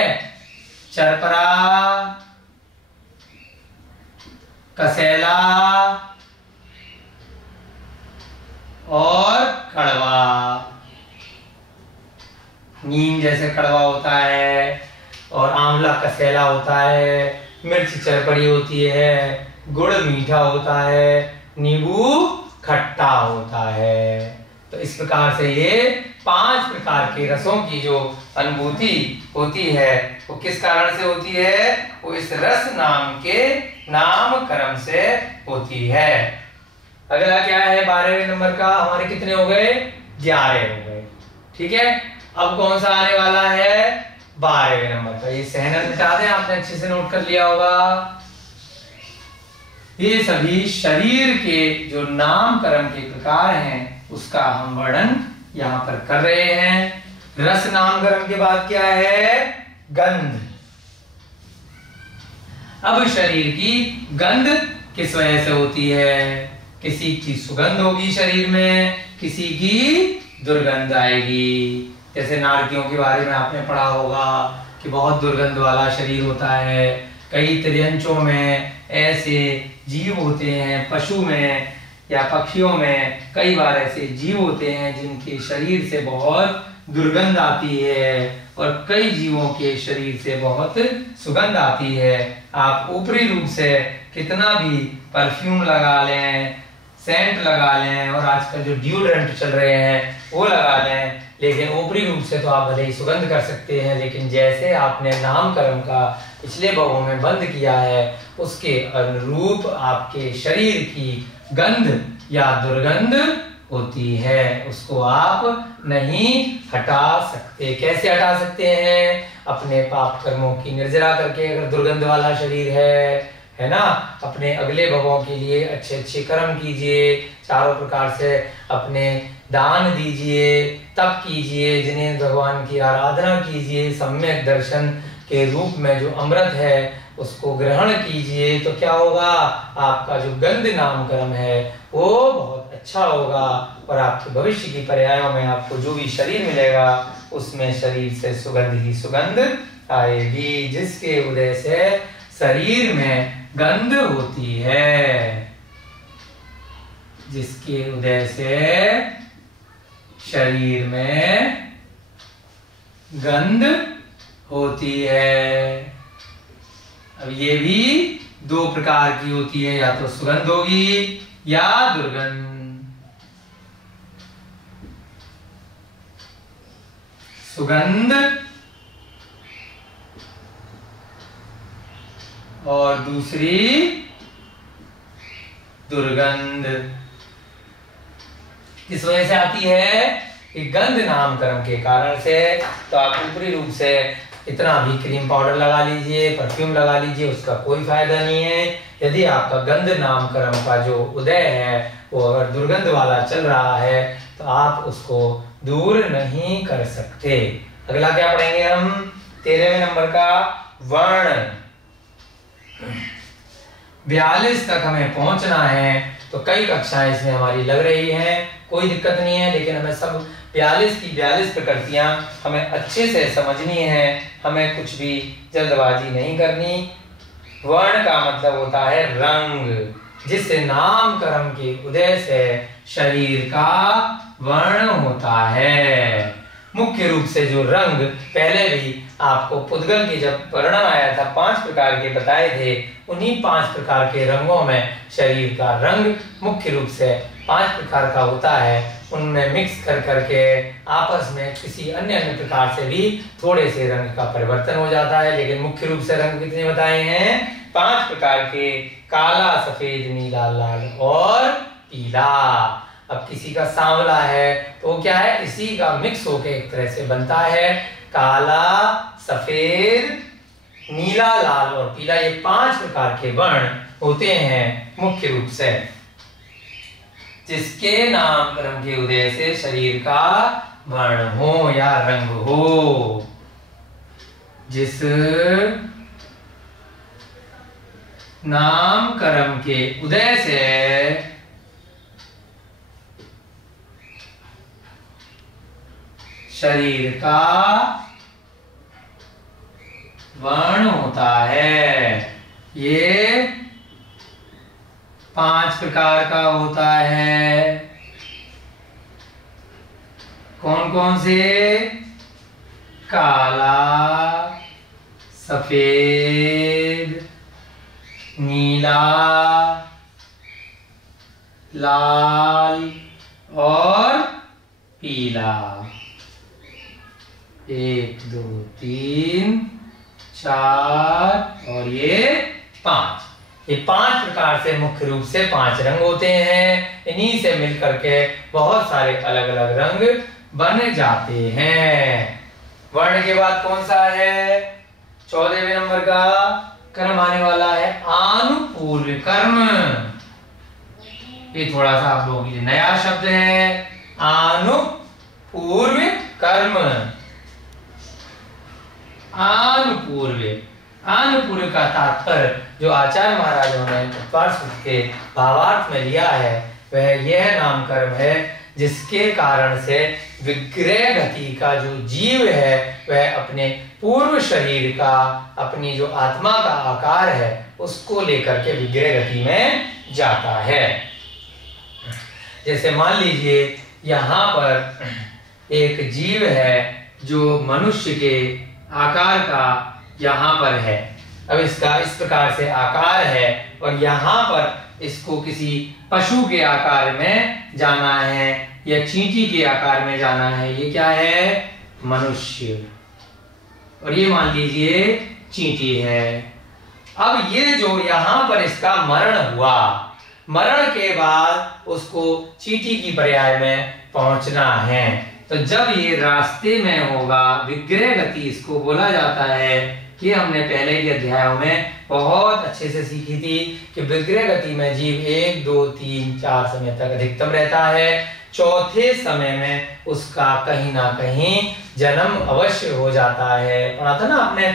चरपरा, कसेला और कड़वा। नीम जैसे कड़वा होता है और आंवला कसेला होता है, मिर्च चरपड़ी होती है, गुड़ मीठा होता है, नींबू खट्टा होता है। तो इस प्रकार से ये 5 प्रकार के रसों की जो अनुभूति होती है वो किस कारण से होती है? वो इस रस नाम के नामकरण से होती है। अगला क्या है? 12वें नंबर का हमारे कितने हो गए? 11 हो गए। ठीक है। अब कौन सा आने वाला है? 12वें नंबर का। ये सहनन मिटा दें, आपने अच्छे से नोट कर लिया होगा। ये सभी शरीर के जो नामकरण के प्रकार हैं उसका हम वर्णन यहां पर कर रहे हैं। रस नामकरण के बाद क्या है? गंध। अब शरीर की गंध किस वजह से होती है? किसी की सुगंध होगी शरीर में, किसी की दुर्गंध आएगी। जैसे नारकियों के बारे में आपने पढ़ा होगा कि बहुत दुर्गंध वाला शरीर होता है। कई त्रियंचों में ऐसे जीव होते हैं, पशु में या पक्षियों में कई बार ऐसे जीव होते हैं जिनके शरीर से बहुत दुर्गंध आती है, और कई जीवों के शरीर से बहुत सुगंध आती है। आप ऊपरी रूप से कितना भी परफ्यूम लगा लें, सेंट लगा लें, और आजकल जो डिओड्रेंट चल रहे हैं वो लगा लें, लेकिन ऊपरी रूप से तो आप भले ही सुगंध कर सकते हैं, लेकिन जैसे आपने नामकरण का पिछले भागों में बंद किया है उसके अनुरूप आपके शरीर की गंध या दुर्गंध होती है, उसको आप नहीं हटा सकते। कैसे हटा सकते हैं? अपने पाप कर्मों की निर्जरा करके, अगर दुर्गंध वाला शरीर है ना, अपने अगले भवों के लिए अच्छे अच्छे कर्म कीजिए, चारों प्रकार से अपने दान दीजिए, तप कीजिए, जिन्हें भगवान की आराधना कीजिए, सम्यक दर्शन के रूप में जो अमृत है उसको ग्रहण कीजिए, तो क्या होगा? आपका जो गंध नामकरण है वो बहुत अच्छा होगा, और आपके भविष्य की पर्यायों में आपको जो भी शरीर मिलेगा उसमें शरीर से सुगंध ही सुगंध आएगी, जिसके उदय से शरीर में गंध होती है, जिसके उदय से शरीर में गंध होती है। अब ये भी दो प्रकार की होती है, या तो सुगंध होगी या दुर्गंध। सुगंध और दूसरी दुर्गंध। किस वजह से आती है? कि गंध नामकरण के कारण से। तो आप ऊपरी रूप से इतना भी क्रीम पाउडर लगा लीजिए, परफ्यूम लगा लीजिए, उसका कोई फायदा नहीं है यदि आपका गंध नामकरण का जो उदय है वो अगर दुर्गंध वाला चल रहा है तो आप उसको दूर नहीं कर सकते। अगला क्या पढ़ेंगे हम? 13वें नंबर का वर्ण। 42 तक हमें पहुंचना है, तो कई कक्षाएं इसमें हमारी लग रही हैं, कोई दिक्कत नहीं है, लेकिन हमें सब 42 की 42 प्रकृतियां हमें अच्छे से समझनी है, हमें कुछ भी जल्दबाजी नहीं करनी। वर्ण का मतलब होता है रंग, जिससे नामकरण के उदय से शरीर का वर्ण होता है। मुख्य रूप से जो रंग पहले भी आपको पुद्गल की जब वर्णन आया था 5 प्रकार के बताए थे, उन्हीं 5 प्रकार के रंगों में शरीर का रंग मुख्य रूप से 5 प्रकार का होता है। उनमें मिक्स कर करके आपस में किसी अन्य प्रकार से भी थोड़े से रंग का परिवर्तन हो जाता है, लेकिन मुख्य रूप से रंग कितने बताए हैं? 5 प्रकार के, काला, सफेद, नीला, लाल और पीला। अब किसी का सांवला है तो वो क्या है? इसी का मिक्स होकर एक तरह से बनता है। काला, सफेद, नीला, लाल और पीला, ये 5 प्रकार के वर्ण होते हैं मुख्य रूप से, जिसके नामकरण के उदय से शरीर का वर्ण हो या रंग हो। जिस नामकरण के उदय से शरीर का वर्ण होता है, ये 5 प्रकार का होता है। कौन कौन से? काला, सफेद, नीला, लाल और पीला। 1 2 3 4 और ये 5। ये 5 प्रकार से मुख्य रूप से 5 रंग होते हैं। इन्हीं से मिलकर के बहुत सारे अलग अलग रंग बन जाते हैं। वर्ण के बाद कौन सा है? 14वें नंबर का कर्म आने वाला है आनुपूर्व कर्म। ये थोड़ा सा आप लोगों के लिए नया शब्द है, आनुपूर्व कर्म। आनुपूर्व का तात्पर्य जो आचार्य महाराजों ने उत्पाद सूत्र के भावार्थ में लिया है वह यह नामकर्म है जिसके कारण से विग्रह गति का जो जीव है वह अपने पूर्व शरीर का, अपनी जो आत्मा का आकार है उसको लेकर के विग्रह गति में जाता है। जैसे मान लीजिए यहाँ पर एक जीव है जो मनुष्य के आकार का यहाँ पर है। अब इसका इस प्रकार से आकार है और यहाँ पर इसको किसी पशु के आकार में जाना है या चींटी के आकार में जाना है। ये क्या है? मनुष्य। और ये मान लीजिए चींटी है। अब ये जो यहाँ पर इसका मरण हुआ, मरण के बाद उसको चींटी की पर्याय में पहुंचना है। तो जब ये रास्ते में होगा, विग्रह गति इसको बोला जाता है कि हमने पहले के अध्यायों में बहुत अच्छे से सीखी थी कि विग्रह गति में जीव 1, 2, 3, 4 समय तक अधिकतम रहता है। चौथे समय में उसका कहीं ना कहीं जन्म अवश्य हो जाता है। पढ़ा था ना आपने?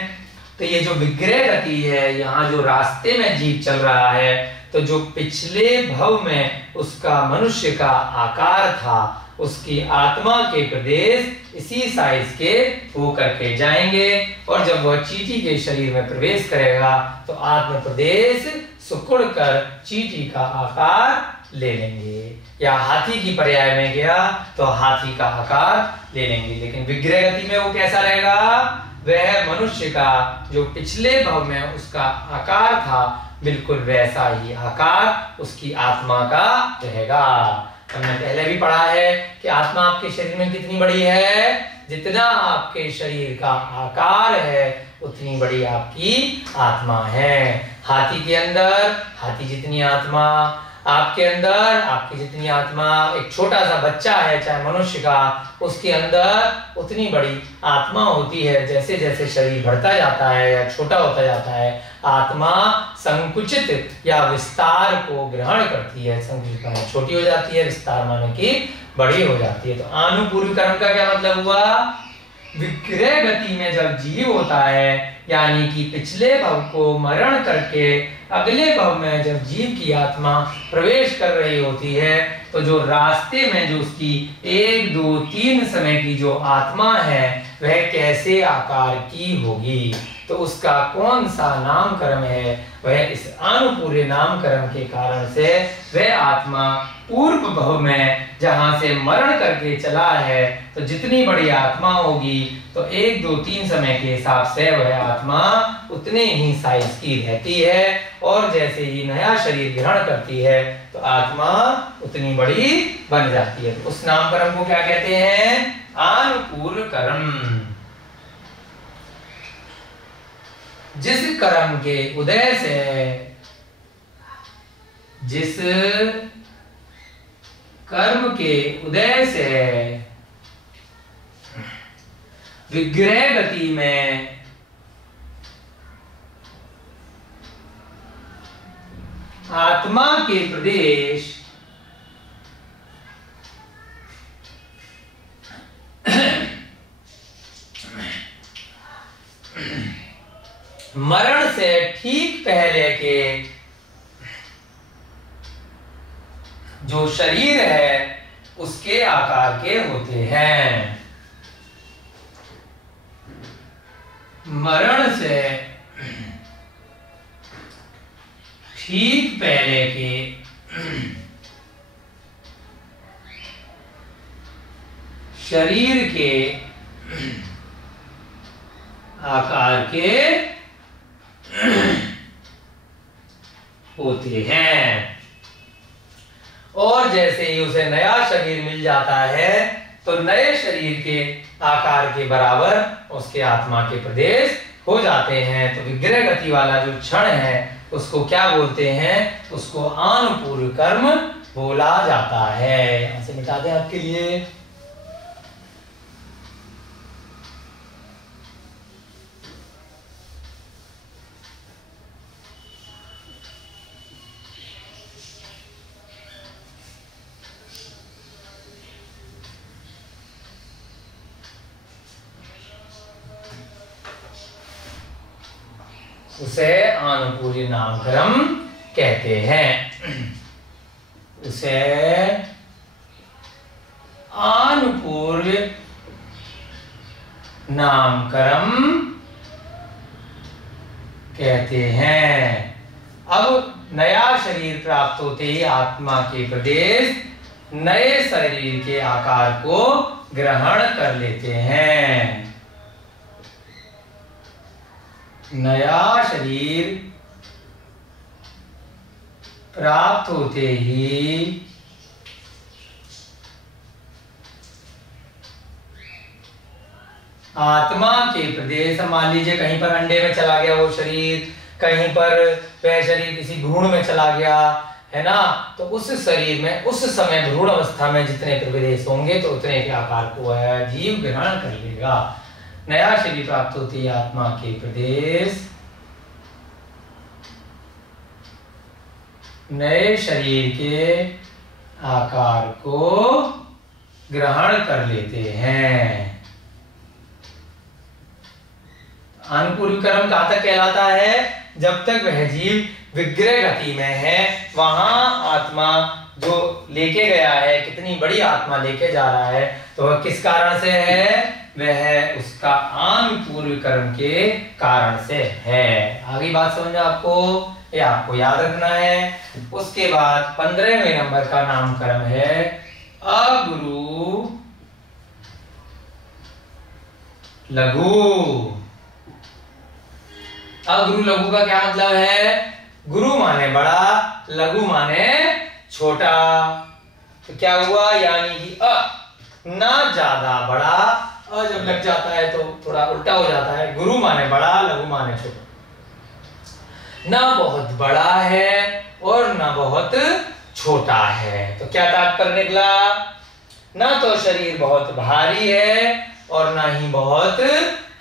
तो ये जो विग्रह गति है, यहाँ जो रास्ते में जीव चल रहा है, तो जो पिछले भव में उसका मनुष्य का आकार था, उसकी आत्मा के प्रदेश इसी साइज के होकर के जाएंगे और जब वह चींटी के शरीर में प्रवेश करेगा तो आत्म प्रदेश सिकुड़ कर चींटी का आकार ले लेंगे। या हाथी की पर्याय में गया तो हाथी का आकार ले लेंगे। लेकिन विग्रह गति में वो कैसा रहेगा? वह मनुष्य का जो पिछले भव में उसका आकार था, बिल्कुल वैसा ही आकार उसकी आत्मा का रहेगा। हमने पहले भी पढ़ा है कि आत्मा आपके शरीर में कितनी बड़ी है? जितना आपके शरीर का आकार है उतनी बड़ी आपकी आत्मा है। हाथी के अंदर हाथी जितनी आत्मा, आपके अंदर आपकी जितनी आत्मा, एक छोटा सा बच्चा है चाहे मनुष्य का, उसके अंदर उतनी बड़ी आत्मा होती है। जैसे जैसे शरीर बढ़ता जाता है या छोटा होता जाता है, आत्मा संकुचित या विस्तार को ग्रहण करती है। संकुचित माने छोटी हो जाती है, विस्तार माने कि बड़ी हो जाती है। तो आनुपूर्व कर्म का क्या मतलब हुआ? विग्रह गति में जब जीव होता है, यानी कि पिछले भव को मरण करके अगले भव में जब जीव की आत्मा प्रवेश कर रही होती है, तो जो रास्ते में जो उसकी 1, 2, 3 समय की जो आत्मा है वह कैसे आकार की होगी, तो उसका कौन सा नामकरण है? वह इस आनुपूर्व नामकरण के कारण से वह आत्मा पूर्व भव में जहां से मरण करके चला है, तो जितनी बड़ी आत्मा होगी तो 1, 2, 3 समय के हिसाब से वह आत्मा उतने ही साइज की रहती है। और जैसे ही नया शरीर ग्रहण करती है तो आत्मा उतनी बड़ी बन जाती है। तो उस नामकरण को क्या कहते हैं? आनुपूर्व कर्म। जिस कर्म के उदय से, जिस कर्म के उदय से विग्रह गति में आत्मा के प्रदेश मरण से ठीक पहले के जो शरीर है उसके आकार के होते हैं। मरण से ठीक पहले के शरीर के आकार के होते हैं। और जैसे ही उसे नया शरीर मिल जाता है तो नए शरीर के आकार के बराबर उसके आत्मा के प्रदेश हो जाते हैं। तो विग्रह गति वाला जो क्षण है उसको क्या बोलते हैं? उसको आनुपूर्व कर्म बोला जाता है। यहां से मिटा दें आपके लिए। उसे आनुपूर्व नामकरण कहते हैं। उसे आनुपूर्व नामकरण कहते हैं। अब नया शरीर प्राप्त होते ही आत्मा के प्रदेश नए शरीर के आकार को ग्रहण कर लेते हैं। नया शरीर प्राप्त होते ही आत्मा के प्रदेश, मान लीजिए कहीं पर अंडे में चला गया वो शरीर, कहीं पर वह शरीर किसी भ्रूण में चला गया, है ना, तो उस शरीर में उस समय भ्रूण अवस्था में जितने प्रदेश होंगे तो उतने के आकार को वह जीव ग्रहण कर लेगा। नया शरीर प्राप्त होती है आत्मा के प्रदेश नए शरीर के आकार को ग्रहण कर लेते हैं। अनुपूर्व कर्म कहां तक कहलाता है? जब तक वह जीव विग्रह गति में है, वहां आत्मा जो लेके गया है, कितनी बड़ी आत्मा लेके जा रहा है, तो वह किस कारण से है? वह उसका अनुपूर्व कर्म के कारण से है। आगे बात समझ में आपको? ये आपको याद रखना है। उसके बाद 15वें नंबर का नामकरण है अगुरु लघु। अगुरु लघु का क्या मतलब है? गुरु माने बड़ा, लघु माने छोटा। तो क्या हुआ? यानी कि ना ज्यादा बड़ा, जब लग जाता है तो थोड़ा उल्टा हो जाता है। गुरु माने बड़ा, लघु माने छोटा। ना बहुत बड़ा है और ना बहुत छोटा है। तो क्या तात्पर्य निकला? ना तो शरीर बहुत भारी है और ना ही बहुत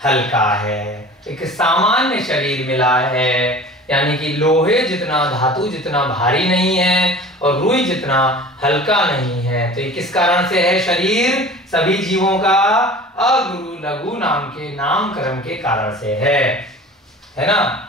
हल्का है। एक सामान्य शरीर मिला है, यानी कि लोहे जितना, धातु जितना भारी नहीं है और रुई जितना हल्का नहीं है। तो ये किस कारण से है? शरीर सभी जीवों का अगुरु लघु नाम के नामकरण के कारण से है ना।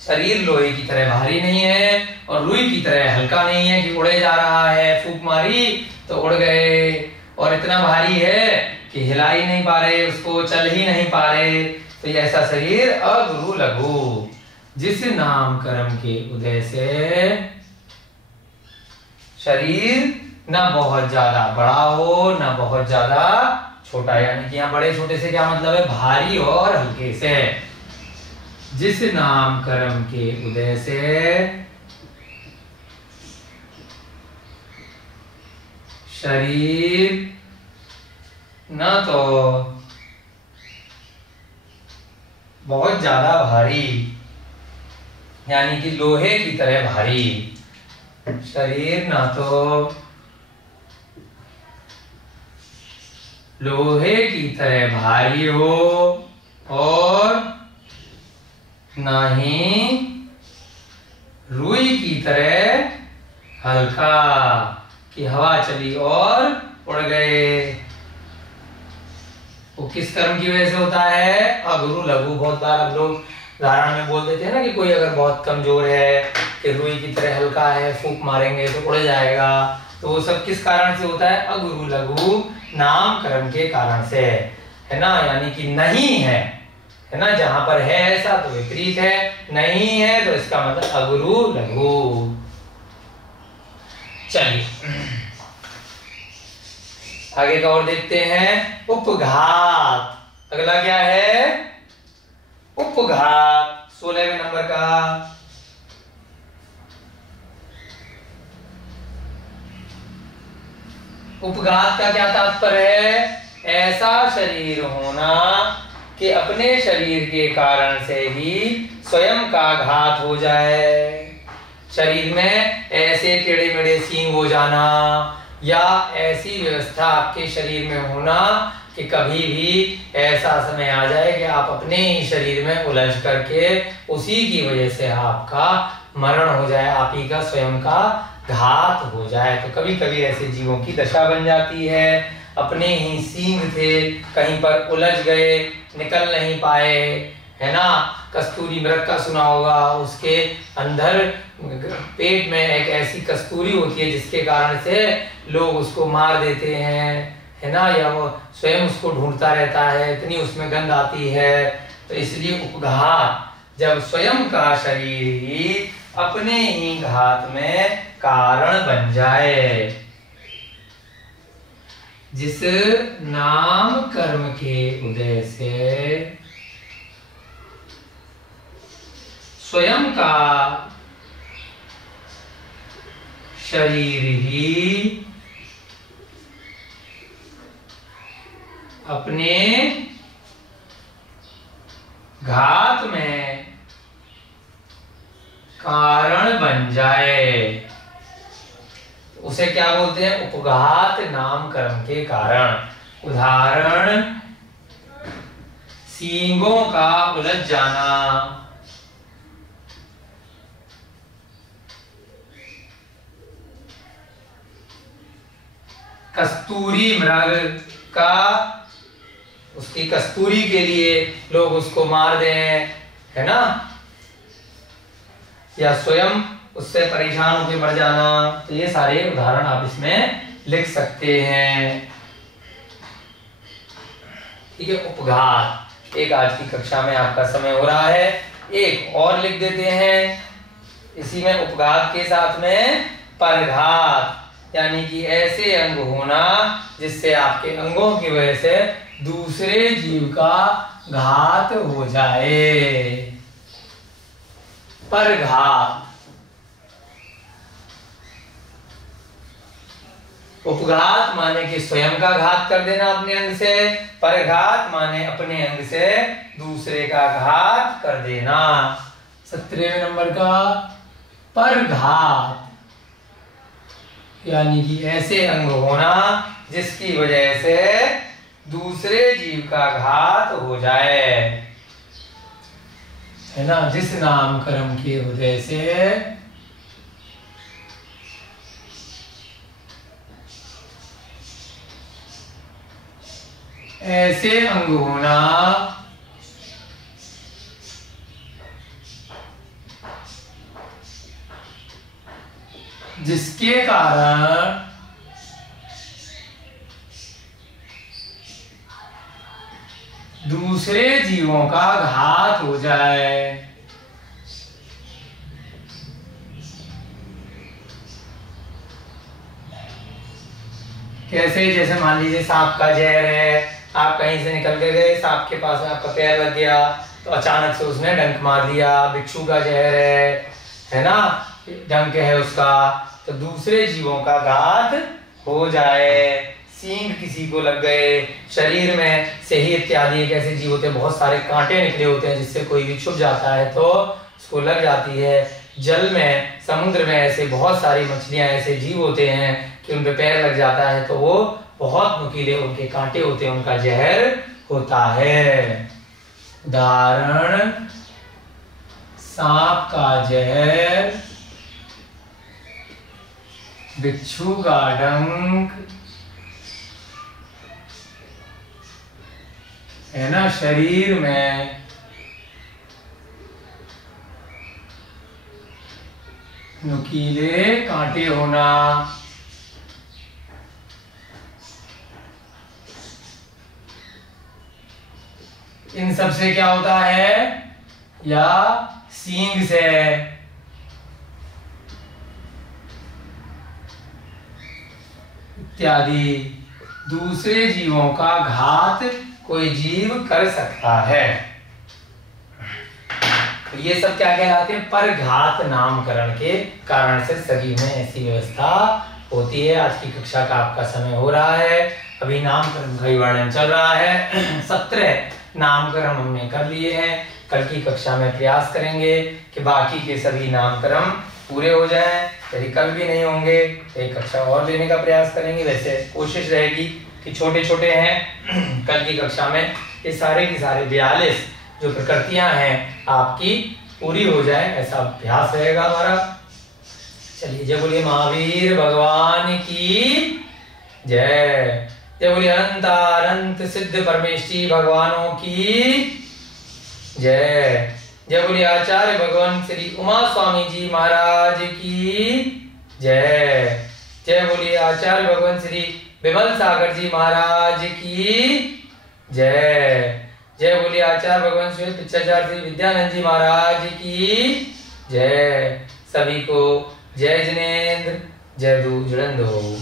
शरीर लोहे की तरह भारी नहीं है और रुई की तरह हल्का नहीं है कि उड़े जा रहा है, फूंक मारी तो उड़ गए, और इतना भारी है कि हिला ही नहीं पा रहे, उसको चल ही नहीं पा रहे। तो ये ऐसा शरीर अगुरु लघु, जिस नाम कर्म के उदय से शरीर ना बहुत ज्यादा बड़ा हो ना बहुत ज्यादा छोटा, यानी कि यहाँ बड़े छोटे से क्या मतलब है? भारी और हल्के से। जिस नाम कर्म के उदय से शरीर न तो बहुत ज्यादा भारी, यानी कि लोहे की तरह भारी, शरीर ना तो लोहे की तरह भारी हो और ना ही रुई की तरह हल्का कि हवा चली और उड़ गए। वो किस कर्म की वजह से होता है? अगुरु लघु। बहुत बार अब लोग उदाहरण में बोल देते हैं ना कि कोई अगर बहुत कमजोर है कि रुई की तरह हल्का है, फूंक मारेंगे तो उड़ जाएगा। तो वो सब किस कारण से होता है? अगुरु लघु नाम कर्म के कारण से, है ना। यानी कि नहीं है ना, जहां पर है ऐसा तो विपरीत है, नहीं है तो इसका मतलब अगुरु लघु। चलिए आगे का और देखते हैं। उपघात अगला क्या है? उपघात 16वें नंबर का। उपघात का क्या तात्पर्य है? ऐसा शरीर होना कि अपने शरीर के कारण से ही स्वयं का घात हो जाए। शरीर में ऐसे टेढ़े मेढ़े सींग हो जाना या ऐसी व्यवस्था आपके शरीर में होना कि कभी भी ऐसा समय आ जाए कि आप अपने ही शरीर में उलझ करके उसी की वजह से आपका मरण हो जाए, आप ही का स्वयं का घात हो जाए। तो कभी कभी ऐसे जीवों की दशा बन जाती है। अपने ही सींग थे, कहीं पर उलझ गए, निकल नहीं पाए, है ना। कस्तूरी मृग का सुना होगा, उसके अंदर पेट में एक ऐसी कस्तूरी होती है जिसके कारण से लोग उसको मार देते हैं, है ना, या वो स्वयं उसको ढूंढता रहता है, इतनी उसमें गंध आती है। तो इसलिए उपघात, जब स्वयं का शरीर ही अपने ही घात में कारण बन जाए। जिस नाम कर्म के उदय से स्वयं का शरीर ही अपने घात में कारण बन जाए, उसे क्या बोलते हैं? उपघात नाम कर्म के कारण। उदाहरण, सींगों का उलझ जाना, कस्तूरी मृग का, उसकी कस्तूरी के लिए लोग उसको मार दें, है ना, या स्वयं उससे परेशान होकर मर जाना। तो ये सारे उदाहरण आप इसमें लिख सकते हैं। ठीक है, उपघात। एक आज की कक्षा में आपका समय हो रहा है, एक और लिख देते हैं इसी में उपघात के साथ में परघात, यानी कि ऐसे अंग होना जिससे आपके अंगों की वजह से दूसरे जीव का घात हो जाए। परघात। उपघात माने कि स्वयं का घात कर देना अपने अंग से, परघात माने अपने अंग से दूसरे का घात कर देना। 17वें नंबर का परघात, यानी कि ऐसे अंग होना जिसकी वजह से दूसरे जीव का घात हो जाए, है ना। जिस नाम कर्म के वजह से ऐसे अंग होना जिसके कारण दूसरे जीवों का घात हो जाए। कैसे? जैसे मान लीजिए सांप का जहर है, आप कहीं से निकल के गए, सांप के पास में आपका पैर लग गया तो अचानक से उसने डंक मार दिया। बिच्छू का जहर है ना, डंक है उसका, तो दूसरे जीवों का घात हो जाए। सींग किसी को लग गए, शरीर में से ही इत्यादि एक ऐसे जीव होते हैं, बहुत सारे कांटे निकले होते हैं जिससे कोई भी छुप जाता है तो उसको लग जाती है। जल में, समुद्र में ऐसे बहुत सारी मछलियां, ऐसे जीव होते हैं कि उन पे पैर लग जाता है तो वो बहुत नुकीले उनके कांटे होते हैं, उनका जहर होता है। उदाहरण, सांप का जहर, बिच्छू का डंक, है ना, शरीर में नुकीले कांटे होना, इन सब से क्या होता है? या सींग से इत्यादि दूसरे जीवों का घात कोई जीव कर सकता है। तो ये सब क्या कहलाते हैं? परघात नामकरण के कारण से शरीर में ऐसी व्यवस्था होती है। आज की कक्षा का आपका समय हो रहा है, अभी नामकरण का वर्णन चल रहा है। 17 नामकरण हमने कर लिए हैं। कल की कक्षा में प्रयास करेंगे कि बाकी के सभी नामकरण पूरे हो जाएं। यदि कल भी नहीं होंगे तो एक कक्षा और लेने का प्रयास करेंगे। वैसे कोशिश रहेगी कि छोटे छोटे हैं, कल की कक्षा में ये सारे की सारे 42 जो प्रकृतियां हैं आपकी पूरी हो जाए, ऐसा अभ्यास रहेगा हमारा। चलिए, जय बोलिए महावीर भगवान की जय। जय बोलिए अनंत अनंत सिद्ध परमेष्ठी भगवानों की जय। जय बोलिए आचार्य भगवान श्री उमा स्वामी जी महाराज की जय। जय बोलिए आचार्य भगवान श्री विमल सागर जी महाराज की जय। जय बोलिए आचार्य भगवान श्री पिछाचार्य श्री विद्यानंद जी महाराज की जय। सभी को जय जिनेन्द्र, जय दू जुड़ंदो।